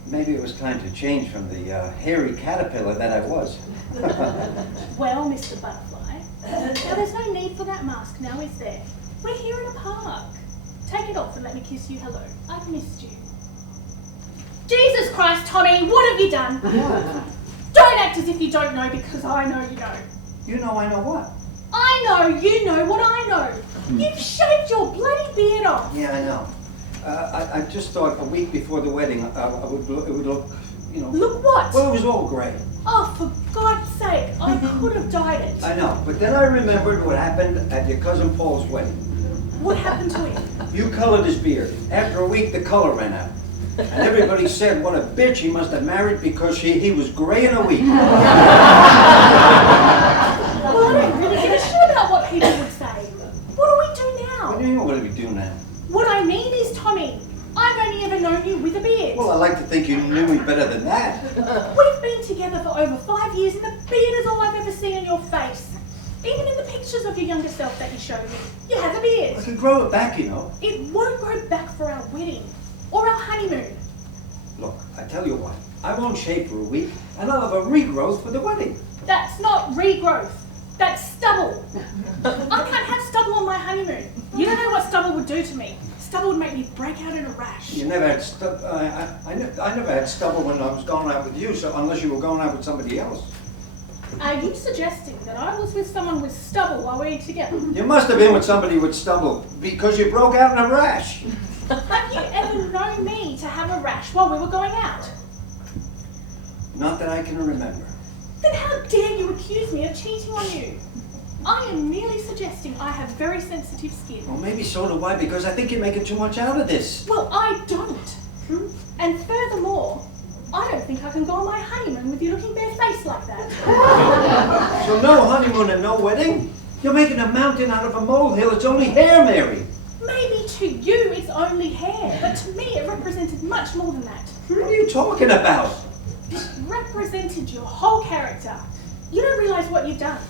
maybe it was time to change from the hairy caterpillar that I was. Well, Mr. Butterfly, now there's no need for that mask now, is there? We're here in a park. Take it off and let me kiss you hello. I've missed you. Jesus Christ, Tommy, what have you done? Don't act as if you don't know because I know you know. You know I know what? I know you know what I know. You've shaved your bloody beard off. Yeah, I know. I just thought a week before the wedding it would look, you know. Look what? Well, it was all grey. Oh, for God's sake, I could have dyed it. I know, but then I remembered what happened at your cousin Paul's wedding. What happened to him? You colored his beard. After a week, the color ran out. And everybody said what a bitch he must have married because he was grey in a week. Well, I don't really give a shit about what people would say. What do we do now? What do you mean, what do we do now? What I mean is, Tommy, I've only ever known you with a beard. Well, I like to think you knew me better than that. We've been together for over 5 years and the beard is all I've ever seen on your face. Even in the pictures of your younger self that you showed me, you have a beard. I could grow it back, you know. It won't grow back for our wedding or our honeymoon. Look, I tell you what, I won't shave for a week and I'll have a regrowth for the wedding. That's not regrowth. That's stubble. I can't have stubble on my honeymoon. You don't know what stubble would do to me. Stubble would make me break out in a rash. You never had stubble. I never had stubble when I was going out with you, so unless you were going out with somebody else. Are you suggesting that I was with someone with stubble while we were together? You must have been with somebody with stubble because you broke out in a rash. Have you ever known me to have a rash while we were going out? Not that I can remember. Then how dare you accuse me of cheating on you? I am merely suggesting I have very sensitive skin. Well, maybe so do I, because I think you're making too much out of this. Well, I don't. And furthermore, I don't think I can go on my honeymoon with you looking barefaced like that. So no honeymoon and no wedding? You're making a mountain out of a molehill. It's only hair, Mary. Maybe to you it's only hair, but to me it represented much more than that. What are you talking about? It represented your whole character. You don't realise what you've done.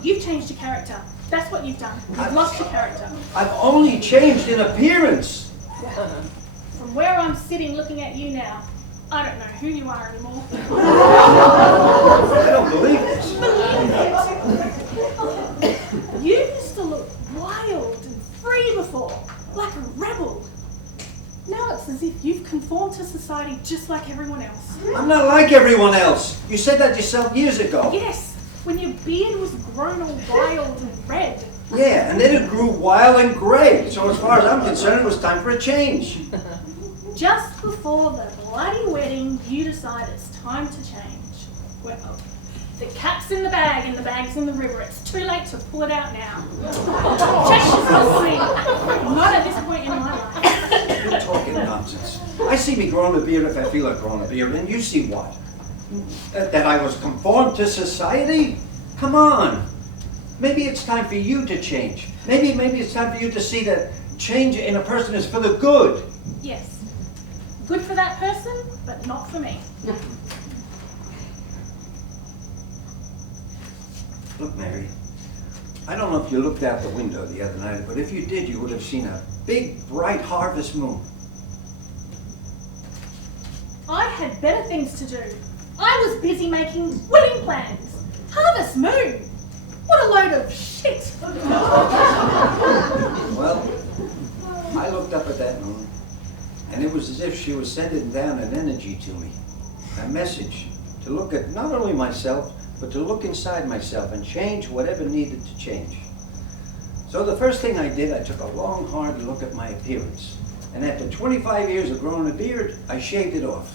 You've changed your character. That's what you've done. You've lost your character. I've only changed in appearance. From where I'm sitting looking at you now, I don't know who you are anymore. I don't believe this. Believe it. You used to look wild and free before, like a rebel. Now it's as if you've conformed to society just like everyone else. I'm not like everyone else. You said that yourself years ago. Yes, when your beard was grown all wild and red. Yeah, and then it grew wild and grey. So as far as I'm concerned, it was time for a change. Just before the bloody wedding, you decide it's time to change. Well, the cat's in the bag and the bag's in the river. It's too late to pull it out now. Change is not free. Not at this point in my life. You're talking nonsense. I see me growing a beard if I feel like growing a beard, and you see what? That I was conformed to society? Come on. Maybe it's time for you to change. Maybe it's time for you to see that change in a person is for the good. Yes. Good for that person, but not for me. Look, Mary, I don't know if you looked out the window the other night, but if you did, you would have seen a big, bright harvest moon. I had better things to do. I was busy making wedding plans. Harvest moon. What a load of shit. Well, I looked up at that moon, and it was as if she was sending down an energy to me, a message to look at not only myself, but to look inside myself and change whatever needed to change. So the first thing I did, I took a long, hard look at my appearance. And after 25 years of growing a beard, I shaved it off.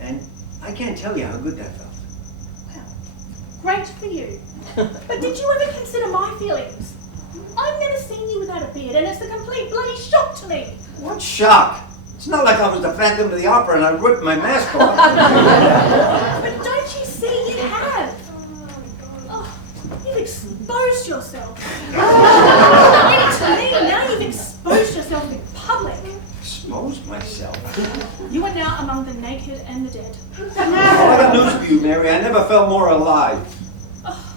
And I can't tell you how good that felt. Well, great for you. But did you ever consider my feelings? I've never seen you without a beard, and it's a complete bloody shock to me. What shock! It's not like I was the Phantom of the Opera and I ripped my mask off. But don't you see you have? Oh, you've exposed yourself. And to me, now you've exposed yourself in public. Exposed myself? You are now among the naked and the dead. Well, I got news for you, Mary. I never felt more alive. Oh,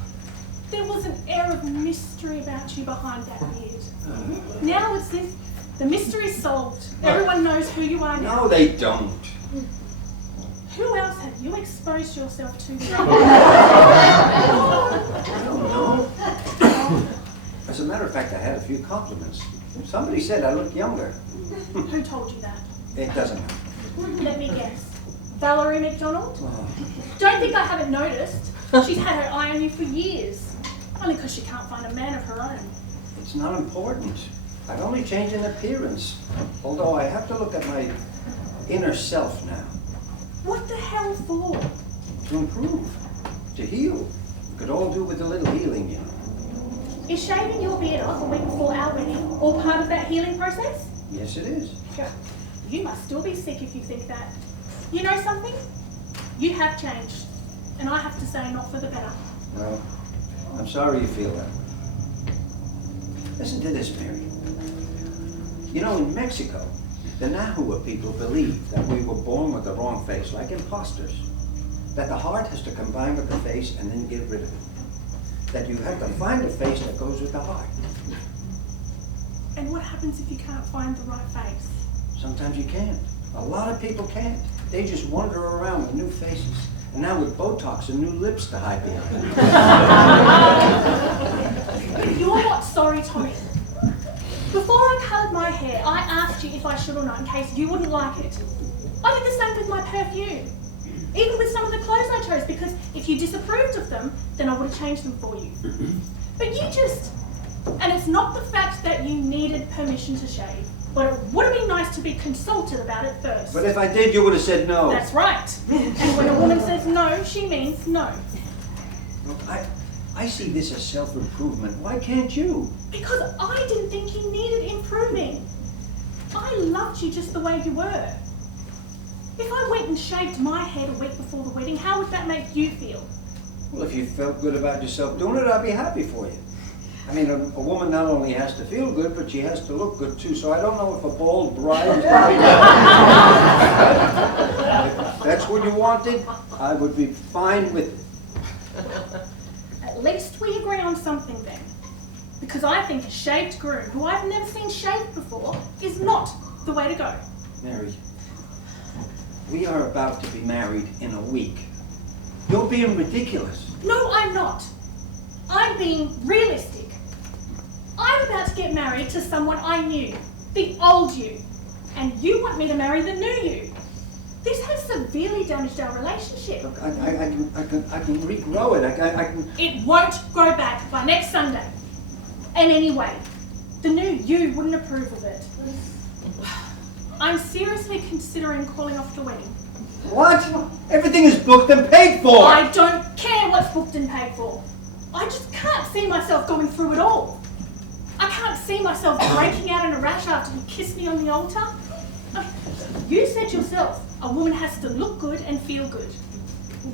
there was an air of mystery about you behind that beard. Now it's this. The mystery's solved. Everyone knows who you are now. No, they don't. Who else have you exposed yourself to? I don't know. As a matter of fact, I had a few compliments. Somebody said I look younger. Who told you that? It doesn't matter. Let me guess. Valerie McDonald? Oh. Don't think I haven't noticed. She's had her eye on you for years. Only because she can't find a man of her own. It's not important. I've only changed in appearance. Although I have to look at my inner self now. What the hell for? To improve. To heal. We could all do with a little healing, you know. Is shaving your beard off a week before our wedding all part of that healing process? Yes, it is. Sure. You must still be sick if you think that. You know something? You have changed. And I have to say, not for the better. Well, I'm sorry you feel that. Listen to this, Mary. You know, in Mexico, the Nahua people believe that we were born with the wrong face, like imposters. That the heart has to combine with the face and then get rid of it. That you have to find a face that goes with the heart. And what happens if you can't find the right face? Sometimes you can't. A lot of people can't. They just wander around with new faces. And now with Botox and new lips to hide behind. You're not sorry, Tommy. Before I coloured my hair, I asked you if I should or not in case you wouldn't like it. I did the same with my perfume. Even with some of the clothes I chose, because if you disapproved of them, then I would have changed them for you. But you just... And it's not the fact that you needed permission to shave, but it would have been nice to be consulted about it first. But if I did, you would have said no. That's right. And when a woman says no, she means no. Look, I see this as self-improvement. Why can't you? Because I didn't think you needed improving. I loved you just the way you were. If I went and shaved my head a week before the wedding, how would that make you feel? Well, if you felt good about yourself doing it, I'd be happy for you. I mean, a woman not only has to feel good, but she has to look good too. So I don't know if a bald bride is very If that's what you wanted, I would be fine with it. At least we agree on something then. Because I think a shaved groom, who I've never seen shaved before, is not the way to go. Mary, we are about to be married in a week. You're being ridiculous. No, I'm not. I'm being realistic. I'm about to get married to someone I knew, the old you. And you want me to marry the new you. This has severely damaged our relationship. Look, I can regrow it. I can... It won't grow back by next Sunday. And anyway, the new you wouldn't approve of it. I'm seriously considering calling off the wedding. What? Everything is booked and paid for! I don't care what's booked and paid for. I just can't see myself going through it all. I can't see myself breaking out in a rash after you kissed me on the altar. I mean, you said yourself, a woman has to look good and feel good.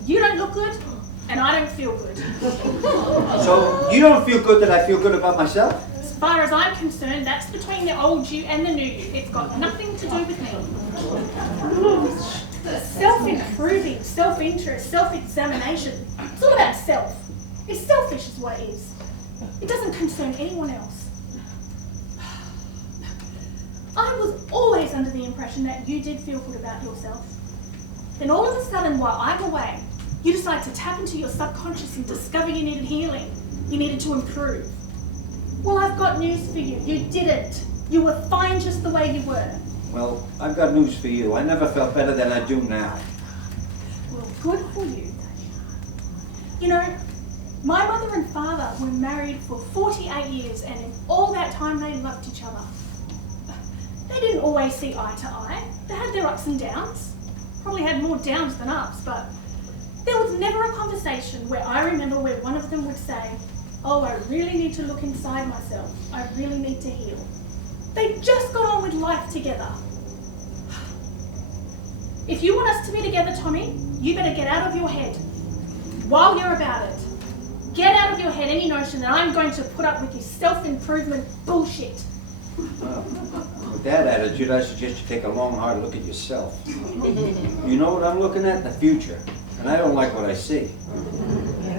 You don't look good, and I don't feel good. So you don't feel good that I feel good about myself? As far as I'm concerned, that's between the old you and the new you. It's got nothing to do with me. Self-improving, self-interest, self-examination. It's all about self. It's selfish is what it is. It doesn't concern anyone else. I was always under the impression that you did feel good about yourself. Then all of a sudden, while I'm away, you decide to tap into your subconscious and discover you needed healing. You needed to improve. Well, I've got news for you. You didn't. You were fine just the way you were. Well, I've got news for you. I never felt better than I do now. Well, good for you. You know, my mother and father were married for 48 years, and in all that time they loved each other. They didn't always see eye to eye. They had their ups and downs. Probably had more downs than ups, but there was never a conversation where I remember where one of them would say, "Oh, I really need to look inside myself. I really need to heal." They just got on with life together. If you want us to be together, Tommy, you better get out of your head while you're about it. Get out of your head any notion that I'm going to put up with this self-improvement bullshit. Well, with that attitude, I suggest you take a long, hard look at yourself. You know what I'm looking at? The future. And I don't like what I see.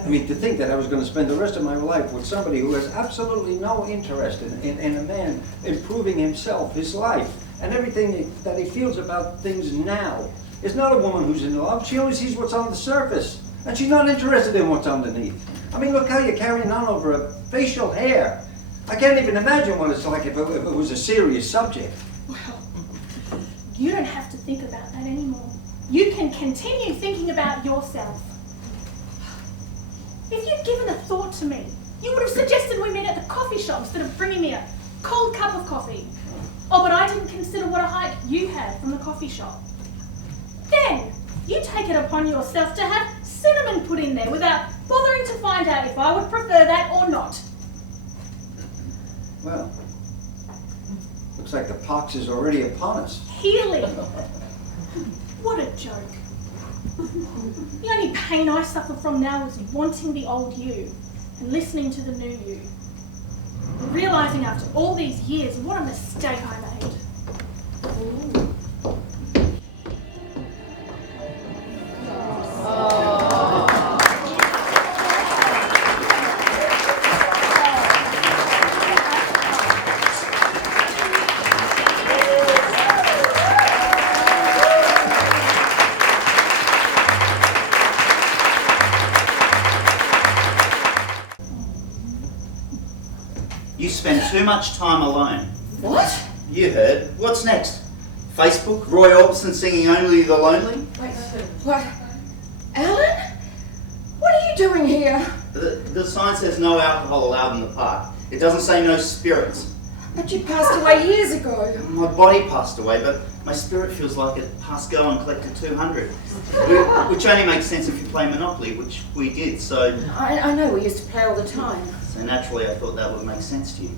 I mean, to think that I was going to spend the rest of my life with somebody who has absolutely no interest in a man improving himself, his life, and everything that he feels about things now. It's not a woman who's in love. She only sees what's on the surface. And she's not interested in what's underneath. I mean, look how you're carrying on over a facial hair. I can't even imagine what it's like if it was a serious subject. Well, you don't have to think about that anymore. You can continue thinking about yourself. If you'd given a thought to me, you would have suggested we meet at the coffee shop instead of bringing me a cold cup of coffee. Oh, but I didn't consider what a hike you had from the coffee shop. Then, you take it upon yourself to have cinnamon put in there without bothering to find out if I would prefer that or not. Well, Looks like the pox is already upon us. Healing. What a joke. The only pain I suffer from now is wanting the old you and listening to the new you. And realising after all these years what a mistake I made. You spend too much time alone. What? You heard. What's next? Facebook? Roy Orbison singing Only the Lonely? Wait, what? Alan? What are you doing here? The sign says no alcohol allowed in the park. It doesn't say no spirits. But you passed away years ago. My body passed away, but my spirit feels like it passed go and collected 200. Which only makes sense if you play Monopoly, which we did, so... I know, we used to play all the time. So naturally I thought that would make sense to you.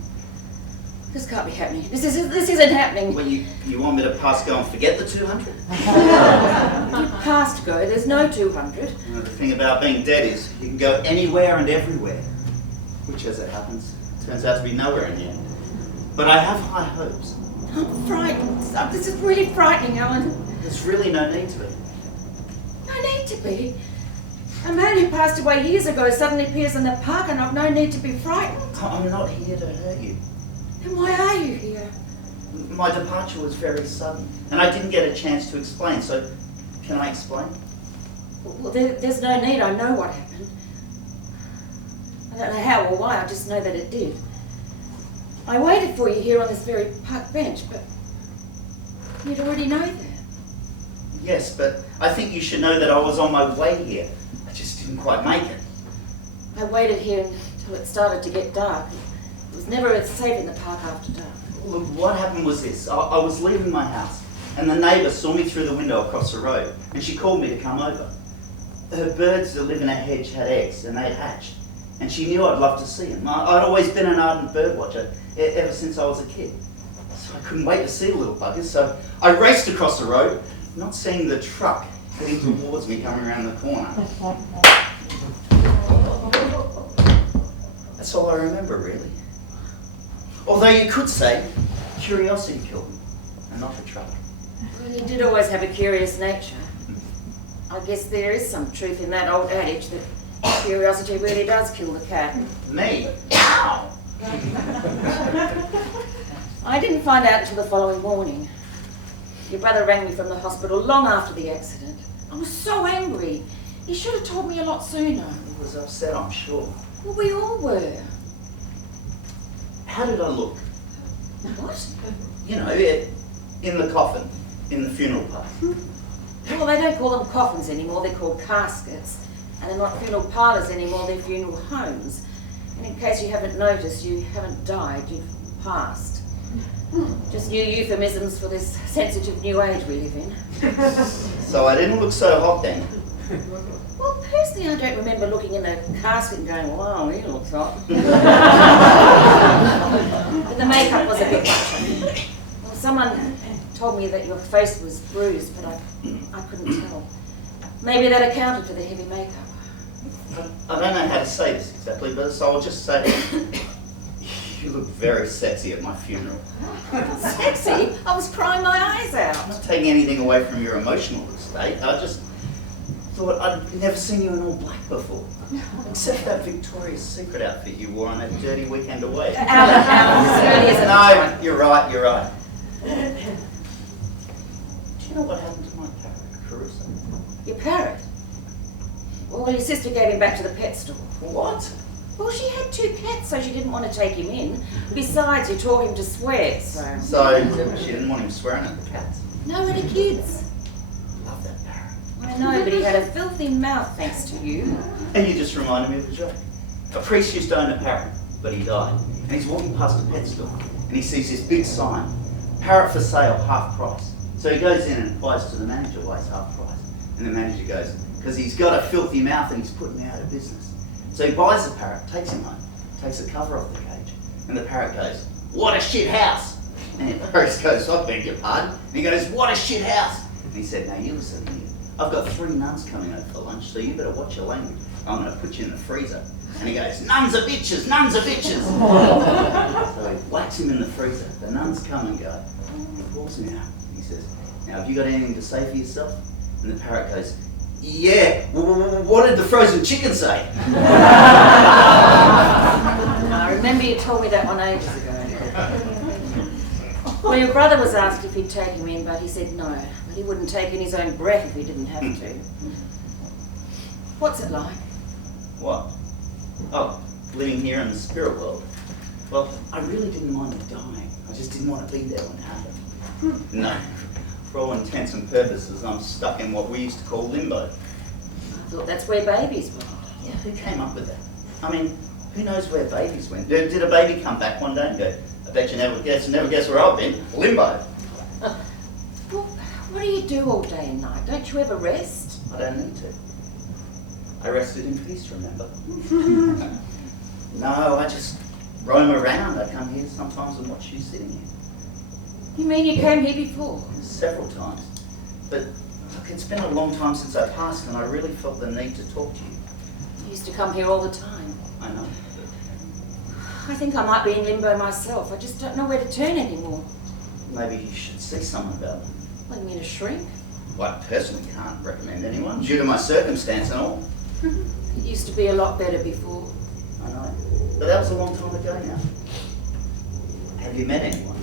This can't be happening. This isn't happening. Well, you want me to pass go and forget the 200? You passed go, there's no 200. The thing about being dead is you can go anywhere and everywhere. Which, as it happens, turns out to be nowhere in the end. But I have high hopes. I'm frightened. This is really frightening, Alan. There's really no need to be. No need to be. A man who passed away years ago suddenly appears in the park and I've no need to be frightened. I'm not here to hurt you. Then why are you here? My departure was very sudden, and I didn't get a chance to explain, so can I explain? Well, there's no need. I know what happened. I don't know how or why, I just know that it did. I waited for you here on this very park bench, but you'd already know that. Yes, but I think you should know that I was on my way here. I just didn't quite make it. I waited here until it started to get dark. It was never safe in the park after dark. Look, what happened was this. I was leaving my house, and the neighbour saw me through the window across the road, and she called me to come over. Her birds that live in a hedge had eggs, and they'd hatched, and she knew I'd love to see them. I'd always been an ardent bird watcher, ever since I was a kid. So I couldn't wait to see the little buggers, so I raced across the road, not seeing the truck heading towards me coming around the corner. That's all I remember, really. Although you could say curiosity killed me, and not the truck. Well, you did always have a curious nature. I guess there is some truth in that old adage that curiosity really does kill the cat. Me? Ow! I didn't find out until the following morning. Your brother rang me from the hospital long after the accident. I was so angry. He should have told me a lot sooner. He was upset, I'm sure. Well, we all were. How did I look? What? You know, in the coffin, in the funeral parlour. Well, they don't call them coffins anymore, they're called caskets. And they're not funeral parlours anymore, they're funeral homes. And in case you haven't noticed, you haven't died, you've passed. Just new euphemisms for this sensitive new age we live in. So I didn't look so hot then. Well, personally, I don't remember looking in a casket and going, wow, he looks hot. But the makeup was a bit much. Well, someone told me that your face was bruised, but I couldn't tell. Maybe that accounted for the heavy makeup. I don't know how to say this exactly, but so I'll just say, you look very sexy at my funeral. Sexy? I was crying my eyes I'm out. not taking anything away from your emotional state. I just thought I'd never seen you in all black before. Except that Victoria's Secret outfit you wore on that dirty weekend away. Alan, this really isn't No, you're right, you're right. Do you know what happened to my parrot, Caruso? Your parrot? Well, your sister gave him back to the pet store. What? Well, she had 2 pets, so she didn't want to take him in. Besides, you taught him to swear, so... So, she didn't want him swearing at the cats. No, at the kids. Love that parrot. I know, but he had a filthy mouth, thanks to you. And you just reminded me of a joke. A priest used to own a parrot, but he died. And he's walking past a pet store, and he sees this big sign, parrot for sale, half price. So he goes in and inquires to the manager why it's half price. And the manager goes, because he's got a filthy mouth and he's putting me out of business. So he buys the parrot, takes him home, takes the cover off the cage, and the parrot goes, "What a shit house!" And Boris goes, I beg your pardon. And he goes, what a shit house. And he said, now you listen here. I've got 3 nuns coming over for lunch, so you better watch your language. I'm going to put you in the freezer. And he goes, nuns are bitches, nuns are bitches. So he whacks him in the freezer. The nuns come and go. He calls me out. He says, now have you got anything to say for yourself? And the parrot goes, yeah, what did the frozen chicken say? I remember you told me that one ages ago. Well, your brother was asked if he'd take him in, but he said no. But he wouldn't take in his own breath if he didn't have to. What's it like? What? Oh, living here in the spirit world. Well, I really didn't mind it dying. I just didn't want to be there when it happened. No. For all intents and purposes, I'm stuck in what we used to call limbo. I thought that's where babies were. Yeah, who came up with that? I mean, who knows where babies went? Did a baby come back one day and go, I bet you never guess where I've been? Limbo. Well, what do you do all day and night? Don't you ever rest? I don't need to. I rested in peace, remember? No, I just roam around. I come here sometimes and watch you sitting here. You mean you came here before? Several times. But look, it's been a long time since I passed and I really felt the need to talk to you. You used to come here all the time. I know. I think I might be in limbo myself. I just don't know where to turn anymore. Maybe you should see someone about it. What, you mean a shrink? Well, I personally can't recommend anyone due to my circumstance and all. It used to be a lot better before. I know. But that was a long time ago now. Have you met anyone?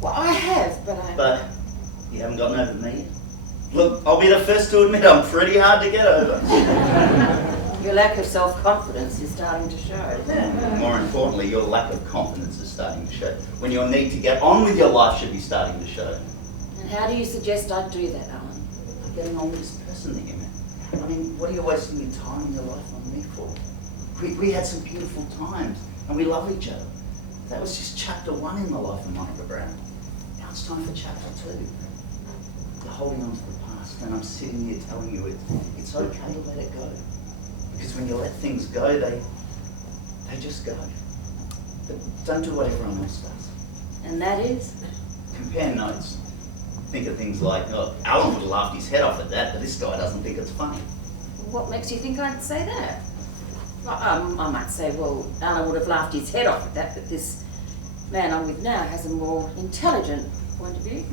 Well, I have, but But you haven't gotten over me yet? Look, I'll be the first to admit I'm pretty hard to get over. Your lack of self-confidence is starting to show. More importantly, your lack of confidence is starting to show. When your need to get on with your life should be starting to show. And how do you suggest I do that, Alan? By getting on with this person that you met. I mean, what are you wasting your time and your life on me for? We had some beautiful times and we love each other. That was just chapter 1 in the life of Monica Brown. Now it's time for chapter 2. You're holding on to the past and I'm sitting here telling you it's okay to let it go. Because when you let things go, they just go. But don't do what everyone else does. And that is? Compare notes. Think of things like, oh, Alan would have laughed his head off at that, but this guy doesn't think it's funny. What makes you think I'd say that? I might say, well, Alan would have laughed his head off at that, but this man I'm with now has a more intelligent point of view.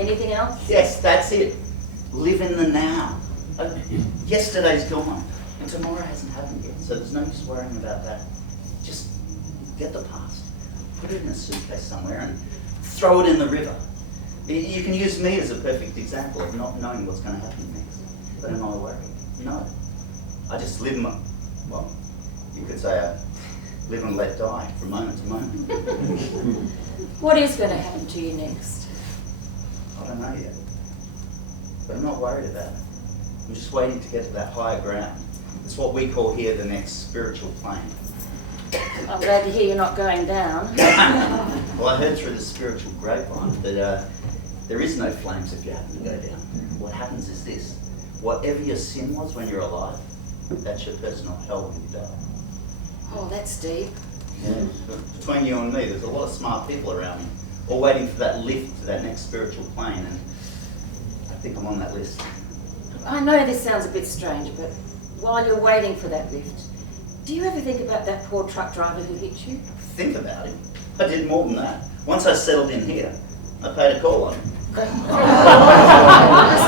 Anything else? Yes, that's it. Live in the now. Yesterday's gone, and tomorrow hasn't happened yet, so there's no use worrying about that. Just get the past, put it in a suitcase somewhere, and throw it in the river. You can use me as a perfect example of not knowing what's going to happen next. But am I worried? No. I just live my, well, you could say I live and let die from moment to moment. What is going to happen to you next? I don't know yet. But I'm not worried about it. I'm just waiting to get to that higher ground. It's what we call here the next spiritual plane. I'm glad to hear you're not going down. Well, I heard through the spiritual grapevine that there is no flames if you happen to go down. What happens is this. Whatever your sin was when you're alive, that's your personal hell when you die. Oh, that's deep. Yeah. Between you and me, there's a lot of smart people around me, all waiting for that lift to that next spiritual plane, and I think I'm on that list. I know this sounds a bit strange, but while you're waiting for that lift, do you ever think about that poor truck driver who hit you? Think about it. I did more than that. Once I settled in here, I paid a call on him. Must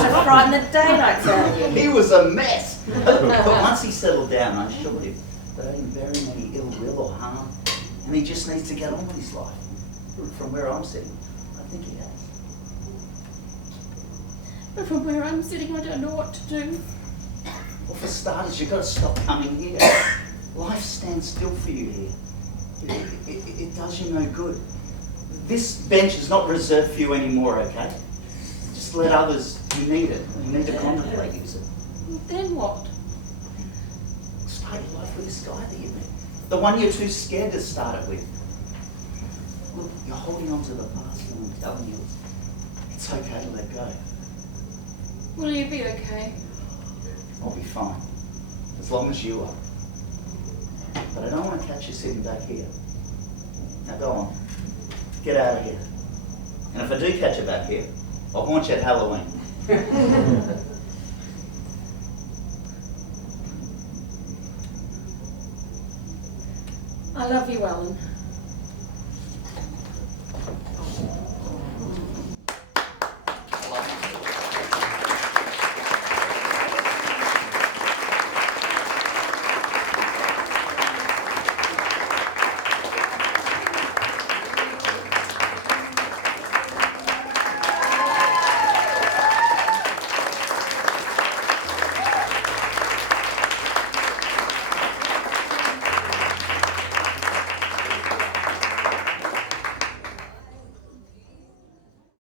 have frightened the daylights out of you. He was a mess. But once he settled down, I assured him that I didn't bear him any ill will or harm, and he just needs to get on with his life. From where I'm sitting, I think he has. But from where I'm sitting, I don't know what to do. Well, for starters, you've got to stop coming here. Life stands still for you here. It does you no good. This bench is not reserved for you anymore, okay? Just let others who need it, who need to contemplate, use it. Then what? Start your life with this guy that you met. The one you're too scared to start it with. Look, you're holding on to the past and I'm telling you, it's okay to let go. Will you be okay? I'll be fine, as long as you are. But I don't want to catch you sitting back here. Now go on, Get out of here. And if I do catch you back here, I'll haunt you at Halloween. I love you, Alan.